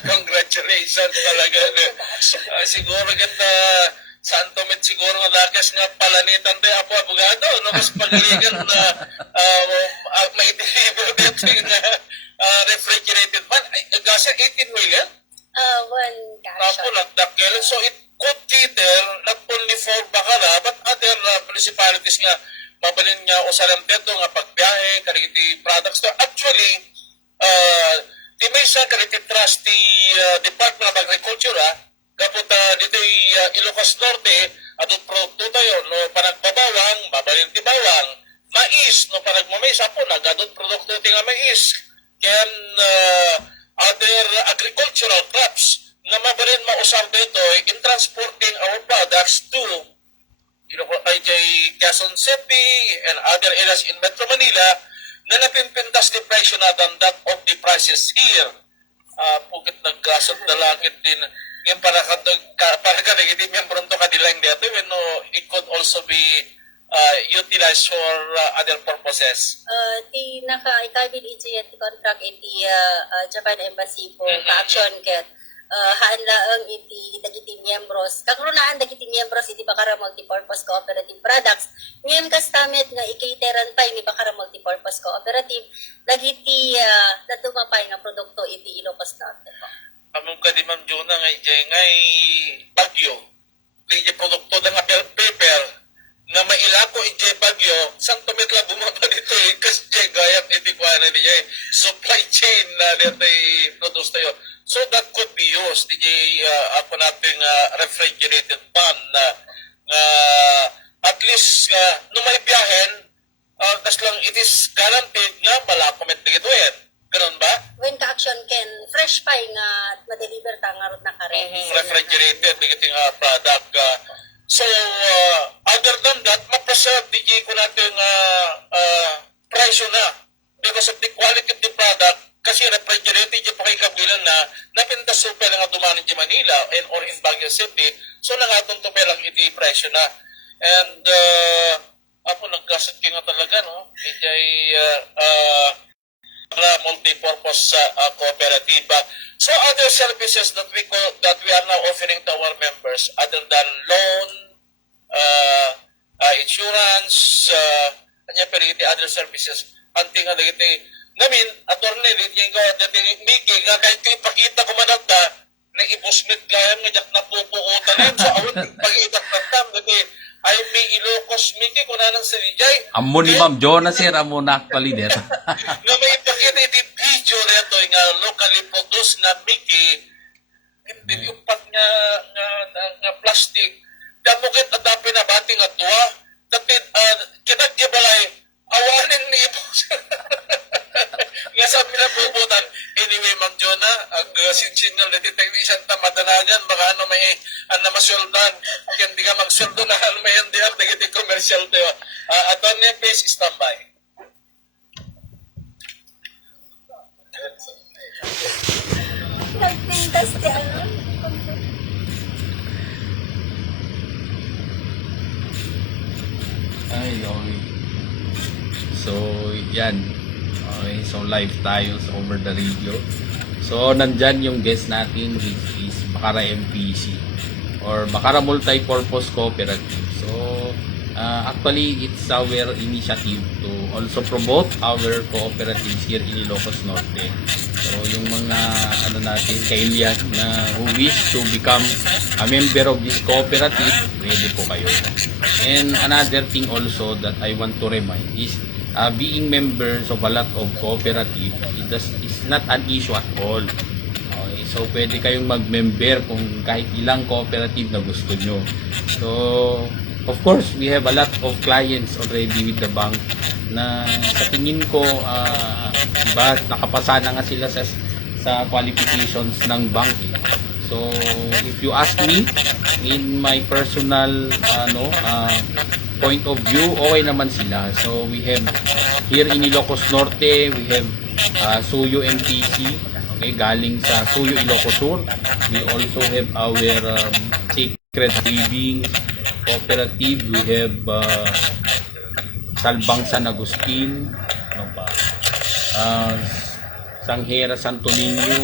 Congratulations talaga. Siguro ganda San Tomit siguro nga lagas nga palanitan tayo apo abogado. No? Mas pagligan na maitilibo dito yung refrigerated van. Gasa 18 million? One Apo cash. nagdakil. So it could cater not only for Bacara but other municipalities nga mabalin nga usalan dito nga pagbiyahe, kariti products to. Actually, di may sa kariti trust the Department of Agriculture, kapag dito Ilocos Norte, adot produkto tayo, no panagbabawang, mabalin ti bawang, mais, no panagmamais, apo, nagadot produkto ti nga mais, can other agricultural crops, na mabalin mausap dito in transporting our products to IJ Quezon City and other areas in Metro Manila na napimpintas di presyo na than that of the prices here. Pukit naggasot na langit din yung para ka nagiging miyembro to kadilang dito no, it could also be utilized for other purposes. Ti naka-ikabid iti at contract iti Japan Embassy po ka-action ket haan laang iti dagiti miyembros. Kagrunaan dagiti miyembros iti Bacara Multipurpose Cooperative Products. Ngayon kastamet nga i-cateran pa ni Bacara Multipurpose Cooperative dagiti natumapay nga produkto iti Ilocos Norte po. Among ka di Ma'am Jonah ngay bagyo. Di produkto da nga bell paper na mailako iti bagyo sang tumitla bumaba dito kasi gayat iti kuana di supply chain na dito produce tayo. So that could be used DJ ako nating refrigerated pan na at least nung may biyahen tas lang it is guaranteed nga malakomit na ito yan. Ganun ba? When ka-action ken fresh pa nga ma-deliver ta nga rod na ka-ready. Refrigerated bigiting product. So other than that, ma-preserve DJ ko natin presyo na because of the quality of the product. Kasi refrigerated yung pakikabilan na napintas so pala nga dumanin di Manila and or in Baguio City. So nangatong to pelang iti presyo na. And ako nagkasat ka nga talaga, no? Iti multi-purpose cooperative. So other services that we are now offering to our members other than loan, insurance, pero iti other services, anting nga iti namin, attorney, yung dati Mickey, nga kahit kayo pakita ko managda, na ibusmit kaya nga jak napupukutan yun. So, awon, pag-itak na tam, dati, ay may Ilocos Mickey, kung nanang sa Vijay. Amo ni Ma'am Jonah sir, amo na actually dito. Nga may ipakita iti video rito, nga locally produced na Mickey, hindi yung pat nga plastic, damukit at dapin na bating at duwa, dapit, kinagya ba sinsinal na technician tamad na dyan, baka ano may ano masyoldan, kaya hindi ka magsweldo na ano may hindi ang nagiging commercial tayo. Attorney Base, standby. Nagpintas si ano. Ay, okay. So, yan. Okay, so live tayo sa over the radio. So, nandyan yung guest natin which is Bacara MPC or Bacara Multipurpose Cooperative. So, actually, it's our initiative to also promote our cooperatives here in Ilocos Norte. So, yung mga ano natin, kailian na who wish to become a member of this cooperative, pwede po kayo. And another thing also that I want to remind is being members of a lot of cooperative, it's not an issue at all. Okay, so, pwede kayong mag-member kung kahit ilang cooperative na gusto nyo. So, of course, we have a lot of clients already with the bank na sa tingin ko, diba, nakapasa na nga sila sa qualifications ng bank. So, if you ask me, in my personal point of view, okay naman sila. So, we have here in Ilocos Norte, we have Suyo MPC, okay, galing sa Suyo Ilocos Sur. We also have our Sacred Savings Cooperative. We have Salbang San Agustin, ano pa, Sanghera Santo Niño,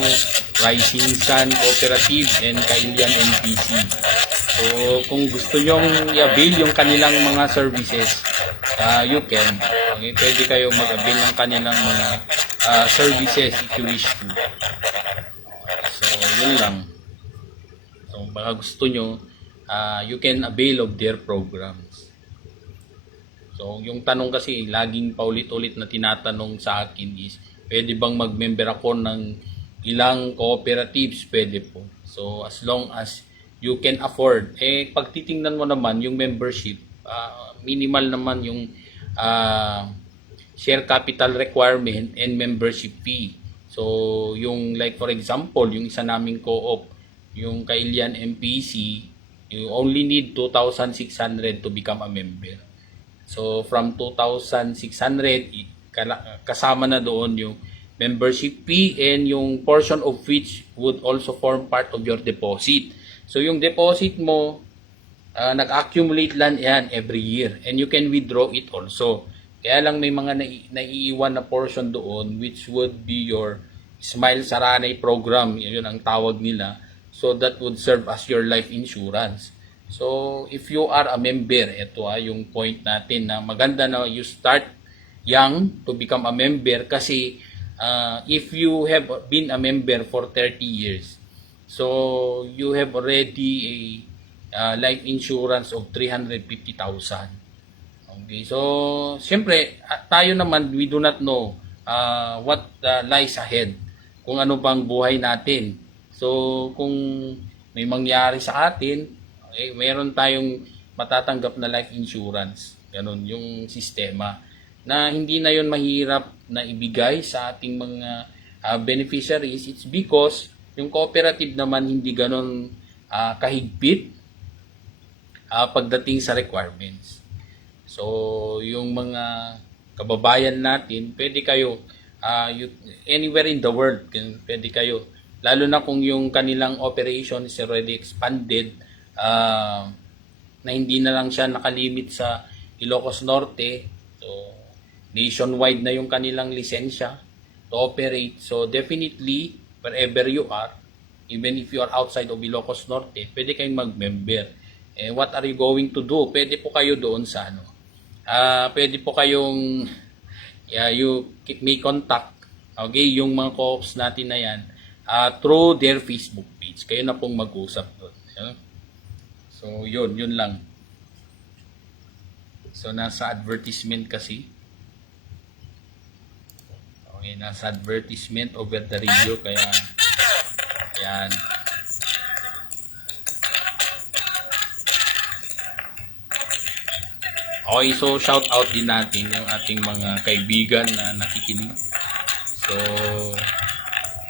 Rising Sun Cooperative, and Kailian MPC. So, kung gusto nyong i-avail yung kanilang mga services, you can. Okay, pwede kayong mag-avail ng kanilang mga services if you wish to. So, yun lang. So, baka gusto nyo, you can avail of their programs. So, yung tanong kasi, laging paulit-ulit na tinatanong sa akin is, pwede bang mag-member ako ng ilang cooperatives? Pwede po. So, as long as you can afford. Pag titingnan mo naman yung membership, minimal naman yung share capital requirement and membership fee. So, yung like for example, yung isa naming co-op, yung Kailian MPC, you only need 2,600 to become a member. So, from 2,600, kasama na doon yung membership fee and yung portion of which would also form part of your deposit. So, yung deposit mo, nag-accumulate lang yan every year and you can withdraw it also. Kaya lang may mga naiiwan na portion doon which would be your Smile Saranay program. Yun ang tawag nila. So, that would serve as your life insurance. So, if you are a member, ito yung point natin na maganda na you start young to become a member kasi if you have been a member for 30 years, so you have already a life insurance of 350,000. Okay, so siyempre tayo naman, we do not know what lies ahead, kung ano bang buhay natin. So kung may mangyari sa atin, mayroon tayong matatanggap na life insurance. Ganun yung sistema na hindi na yon mahirap na ibigay sa ating mga beneficiaries. It's because yung cooperative naman hindi ganon kahigpit pagdating sa requirements. So, yung mga kababayan natin, pwede kayo anywhere in the world, pwede kayo. Lalo na kung yung kanilang operation is already expanded, na hindi na lang siya nakalimit sa Ilocos Norte. So, nationwide na yung kanilang lisensya to operate. So, definitely, wherever you are, even if you are outside of Ilocos Norte, pwede kayong mag-member. What are you going to do? Pwede po kayo doon sa pwede po kayong you may contact, okay, yung mga co-ops natin na yan through their Facebook page. Kayo na pong mag-usap doon. So, yun lang. So, nasa advertisement kasi. Okay, nasa advertisement over the radio, kaya yan. Okay, so shout out din natin yung ating mga kaibigan na nakikinig. So,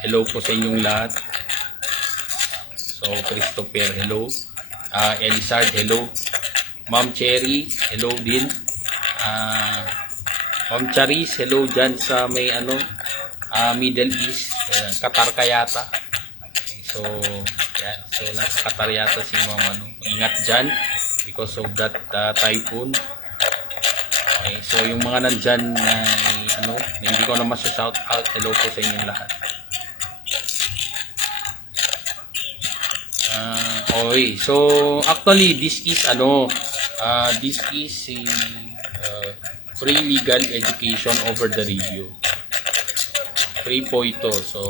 hello po sa inyong lahat. So, Christopher, hello. Elisard, hello. Ma'am Cherry, hello din. Ma'am Charis, hello dyan sa may Middle East. Qatar ka yata. So, yan. So, nasa Qatar yata si Ma'am Ingat dyan because of that typhoon. Okay, so yung mga nandyan na hindi ko na shout out, hello po sa inyong lahat. Okay, so actually this is a free legal education over the radio. Free po ito. So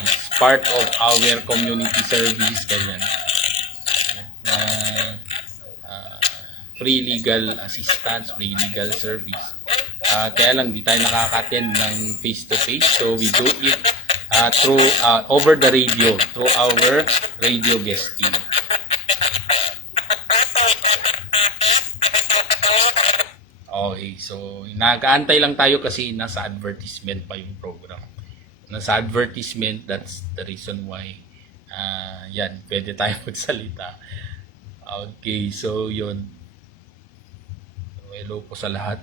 it's part of our community service ganyan. Free legal assistance, free legal service. Kaya lang di tayo nakaka-attend ng face-to-face. So we do it through over the radio, through our radio guest team. Okay, so nag-aantay lang tayo kasi nasa advertisement pa yung program. Nasa advertisement, that's the reason why yan, pwede tayo magsalita. Okay, so yun. Hello po sa lahat.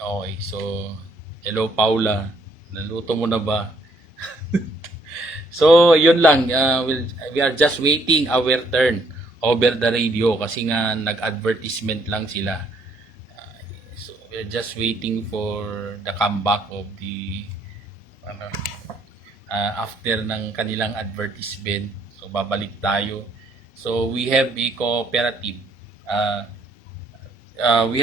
Okay, so hello Paula. Naluto mo na ba? So, yun lang. We are just waiting our turn over the radio kasi nga nag-advertisement lang sila. So, we are just waiting for the comeback of the after ng kanilang advertisement. So, babalik tayo. So, we have a cooperative. We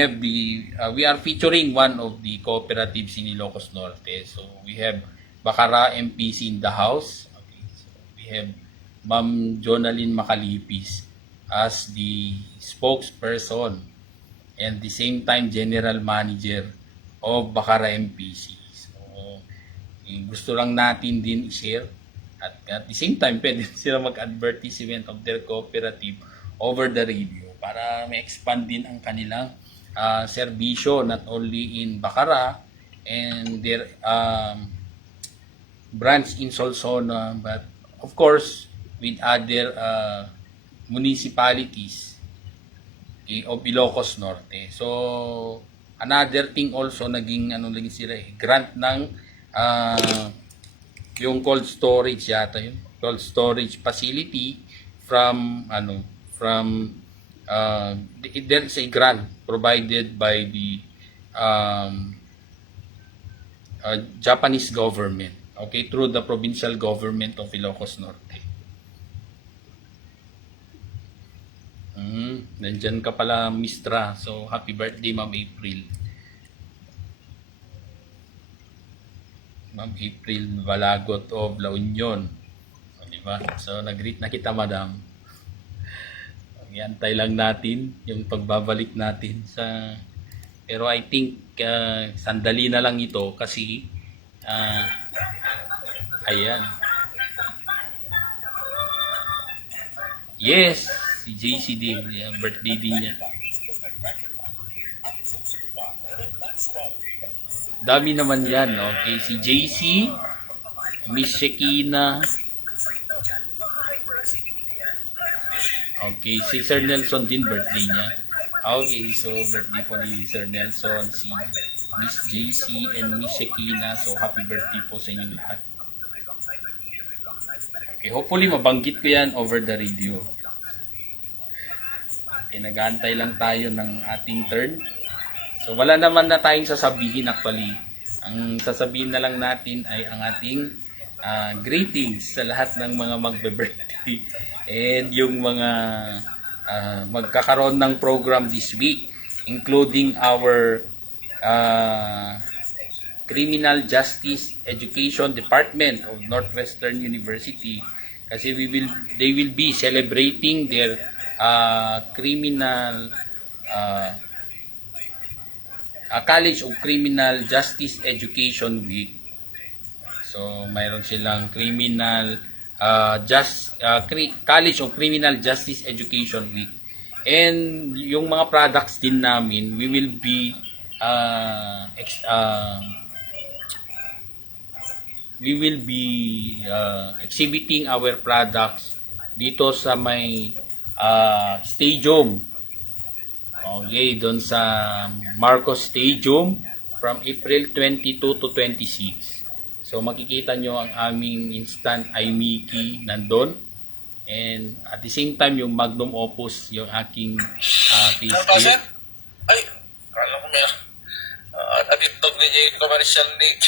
are featuring one of the cooperatives in Ilocos Norte. So, we have Bacara MPC in the house. Okay. So, we have Ma'am Jonalyn Macalipis as the spokesperson and the same time General Manager of Bacara MPC. So, gusto lang natin din i-share. At the same time, pwede sila mag-advertisement of their cooperative over the radio para ma-expand din ang kanilang serbisyo not only in Bacara and their branch in Solsona, but of course with other municipalities of Ilocos Norte. So, another thing also, naging sila grant ng yung cold storage yata yun, cold storage facility from there is a grant provided by the Japanese government, okay, through the provincial government of Ilocos Norte. Nandyan ka pala, Mistra. So, happy birthday, Ma'am April. Ma'am April Balagot of La Union. O, diba? So, nag-greet na kita, Madam. Iantay lang natin yung pagbabalik natin sa... Pero I think sandali na lang ito kasi ayan. Yes, si JC din. Birthday din niya. Dami naman yan, okay? Si JC, Miss Shekina, okay, si Sir Nelson din birthday niya. Okay, so birthday po ni Sir Nelson, si Miss JC and Miss Shekina. So happy birthday po sa inyong lahat. Okay, hopefully mabanggit ko yan over the radio. Okay, nag-aantay lang tayo ng ating turn. So wala naman na tayong sasabihin actually. Ang sasabihin na lang natin ay ang ating greetings sa lahat ng mga magbe-birthday and yung mga magkakaroon ng program this week, including our Criminal Justice Education Department of Northwestern University, kasi they will be celebrating their College of Criminal Justice Education Week. So mayroon silang College of Criminal Justice Education Week. And yung mga products din namin, we will be we will be exhibiting our products dito sa may stadium. Okay, doon sa Marcos Stadium from April 22 to 26. So makikita nyo ang aming instant iMickey nandun. And at the same time, yung Magnum Opus, yung aking face Ano ba, sir? kit. Ay, kala ko may aditog ni Jay commercial need.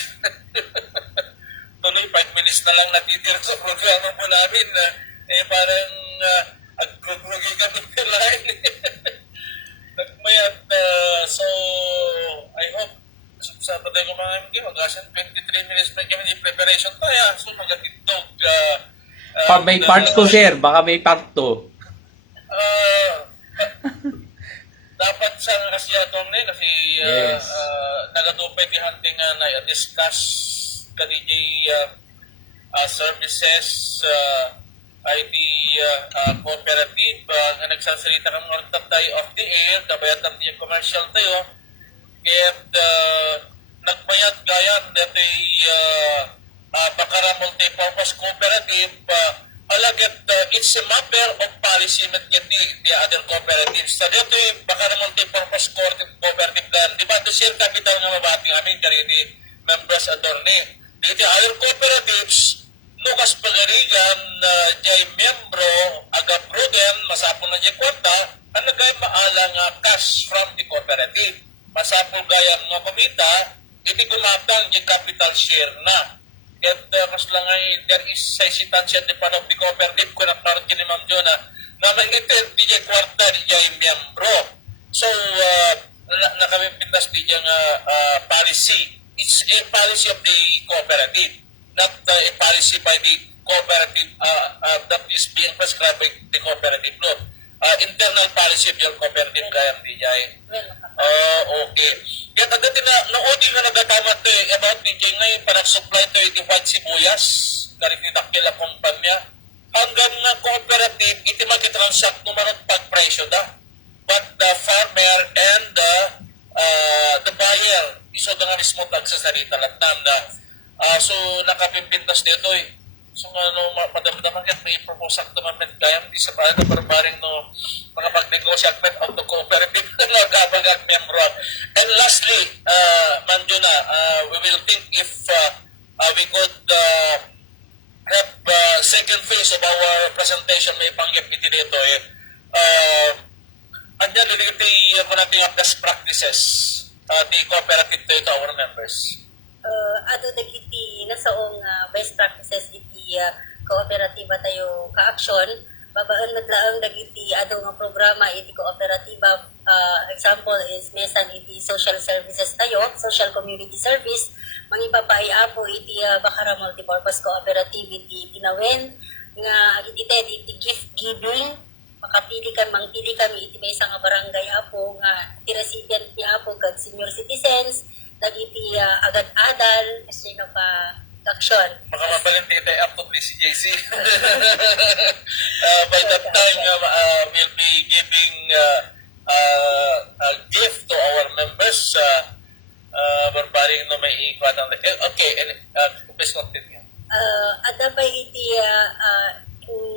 Tuloy, 5 minutes na lang natitira sa programa po namin. Parang agrugi ka ng line. Nagmayat, so I hope sa patay ko mga MK, mag-asan 23 minutes pa kami di preparation tayo. So mag-atitog. May part 2, sir. Baka may part 2. Dapat sa kasi atong ni kasi Yes. nagatupay ti hunting na discuss ka DJ services IT cooperative nga nagsasalita kang mortag tayo off the air kabayatan ti commercial tayo at nagbayad gayan dati Bakara Multipurpose Cooperative alagat it's a matter of policy with the other cooperatives. Sa dito Bakara Multipurpose Cooperative gan, di ba ito share capital nga mabati amin kariti members attorney. Dito other cooperatives Lucas Pagarigan jay membro aga prudent masapon na jay kwarta ang nagay maala nga cash from the cooperative. Masapol gayam nga komita iti gumatang jay capital share na. At mas lang ay there is hesitancy at the part of the cooperative ko na parang ni Ma'am Jonah na may itin di jay kwarta di jay membro. So nakamipintas di jay policy. It's a policy of the cooperative, not a policy by the cooperative that is being prescribed by the cooperative law. Internal policy of your cooperative kaya di jay. Okay. Kaya dati na-odi nga nagatamat about ni Jay ngayon para supply to 85 sibuyas kariti dakila kumpanya hanggang nga cooperative iti magitransact numarang pagpresyo da. But the farmer and the buyer iso da nga mismo tagsasarita latam na so nakapimpintas dito So madamdaman yan, may proposal naman kaya di sa bayan na barbaring no mga pag-negosyate of the cooperative na nagabagag membro. And lastly, Manjuna, we will think if we could have second phase of our presentation may pangyap iti dito andyan iti connecting of best practices the cooperative to our members. Ado dagiti nasaong best practices iti kooperatiba tayo ka-action babaan madlaang dagiti ado nga programa iti kooperatiba example is mesan iti social services tayo social community service mangipapayapo iti Bakara Multipurpose Cooperative iti Tinawen nga iti gift giving makapili mangpili kami iti may isang barangay apo nga iti recipient ni apo kag senior citizens dagiti agad-adal sino pa action. Baka mabalente tayo up to PCJC. By that time, we'll be giving a gift to our members. Barbaring no may ikwa ng... Okay, please continue. Ada pa iti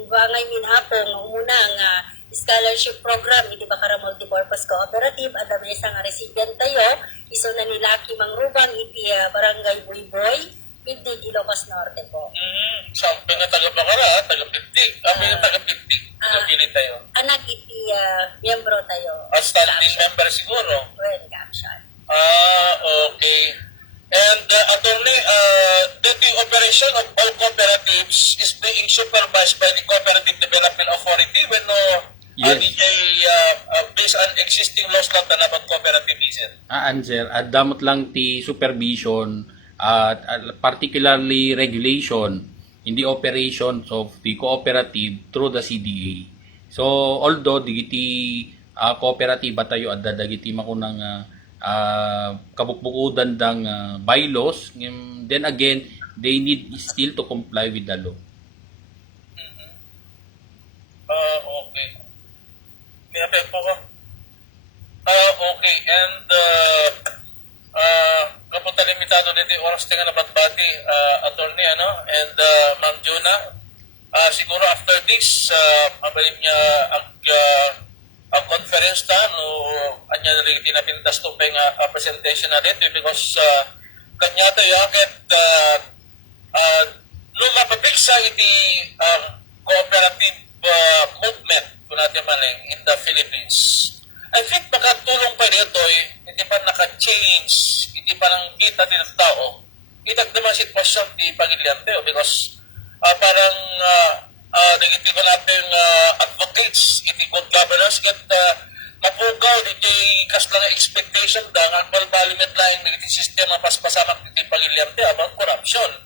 bangay minhapong umuna nga scholarship program iti Bakara Multipurpose Cooperative ada may isang recipient tayo iso na ni Lucky Mangrubang iti Barangay Buyboy 50 Ilocos Norte po. Sabi nga taga-Bakara, taga-50. Sabi nga taga-50. Nagpili tayo. Anak iti miyembro tayo. Standing member siguro. Well, caption. Okay. And attorney, the operation of all cooperatives is being supervised by the Cooperative Development Authority when Yes. Based on existing laws lang about cooperativism. Answer, at damot lang ti supervision at particularly regulation in the operations of the cooperative through the CDA. So although digiti cooperative tayo adda dagiti makunang kabukbukudan dang bylaws, then again they need still to comply with the law. Okay. Pinapel po ko. Okay, and kapunta limitado dito yung oras tinga na batbati, attorney, ano, and Ma'am Jonah. Siguro after this, mabalim niya ang conference ta, no, anya na rin tinapintas to pang presentation na dito because kanya tayo akit nung mapapiksa iti cooperative movement kung natin maling in the Philippines. I think makatulong pa dito hindi pa naka-change, hindi pa nang kita din ng tao. Itag naman sitwasyon di Pangiliante because parang nagiti ko natin advocates iti good governance kat mapugaw iti kasla nga expectation da nga balbalimit laing nagiti sistema paspasamak iti Pangiliante about corruption.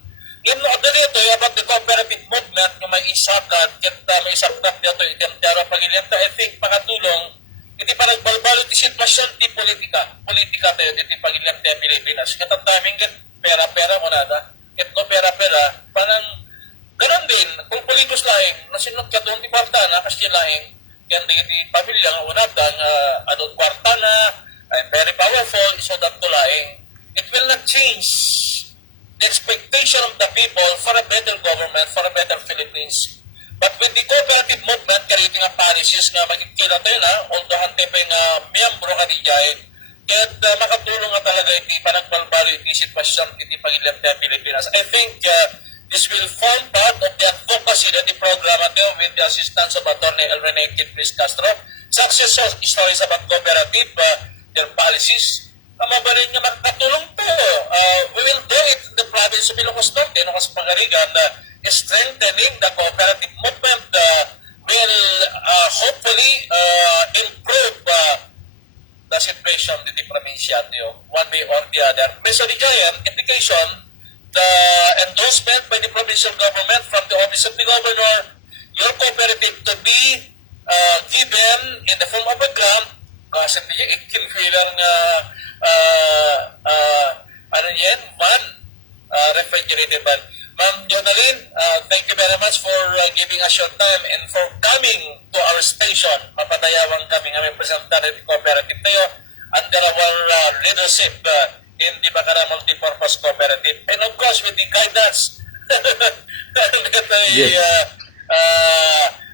Yung mga dito about the cooperative movement na may isakad kat may isakad dito iti Amtiaro Pangiliante, I think makatulong iti parang balbalo iti sitwasyon iti politika tayo iti Pangiliante Pilipinas. Kat ang daming pera-pera mo nada. Kat no pera-pera parang ganon din, kung politos laing, nasinod ka doon di kwarta na, kasi laing, kaya di pamilya nga unatang, anong kwarta na, very powerful, so that to laing. It will not change the expectation of the people for a better government, for a better Philippines. But with the cooperative movement, kariting ang policies nga magkikita tayo na, although hante pa yung miyembro ka di jay, kaya makatulong nga talaga iti panagbalbalo iti sitwasyon iti Pangiliante Pilipinas. I think this will form part of the advocacy that the program with the assistance of Attorney El Rene Kidris Castro. Success stories about cooperative, their policies. Mabarin nga makatulong to. We will do it in the province of Ilocos Norte, Ilocos Pangarigan, strengthening the cooperative movement will hopefully improve the situation of the provincia one way or the other. Mr. Dijayan, implication the endorsement by the provincial government from the office of the governor, your cooperative to be given in the form of a grant, kasi niya ikinfilar nga one refrigerated van. Ma'am Jonalyn, thank you very much for giving us your time and for coming to our station. Mapatayawang kami nga may representative cooperative tayo under our leadership in the Bacara Multipurpose Cooperative. And of course, with the guidance Yes.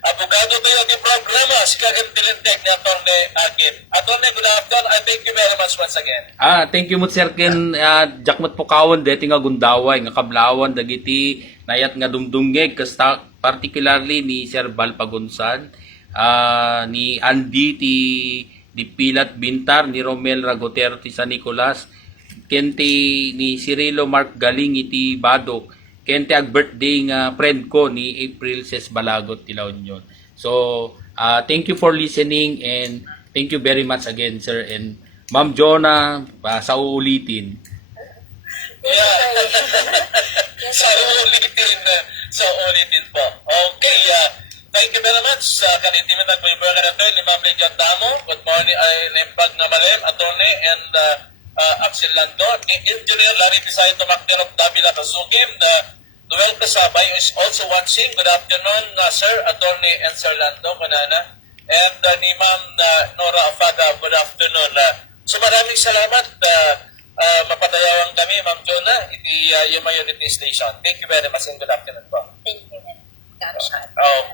abogado tayo ng programa, si Kagin Tilintek ni Atty. Agim. Atty. Good afternoon. I thank you very much once again. Thank you mo sir ken jakmat pokawon deti nga gundaway nga kablawan dagiti nayat nga dumdumngeg kasta particularly ni Sir Bal Pagunsan, ni Andy di Pilat Bintar, ni Romel Ragoter ti San Nicolas, kenti ni Cirilo Mark Galing iti Bado, kenti ag birthday nga friend ko ni April Ses Balagot ti La Union. So thank you for listening and thank you very much again sir, and Ma'am Jonah sa uulitin. Sa ulitin po. Okay, thank you very much. Kanitimin at may mga na ni Ma'am Lydia Damo. Good morning, ay nempag na malim, attorney, and Axel Lando. Engineer Larry Tisay Tumakdir of Davila Kasukim. Noel Kasabay is also watching. Good afternoon, sir, attorney, and Sir Lando, kanana. And ni Ma'am Nora Afaga, good afternoon. So maraming salamat. Mapatayawan kami, Ma'am Jonah, iti Yumayon Station. Thank you very much and good afternoon po. Thank you. Caption. Okay.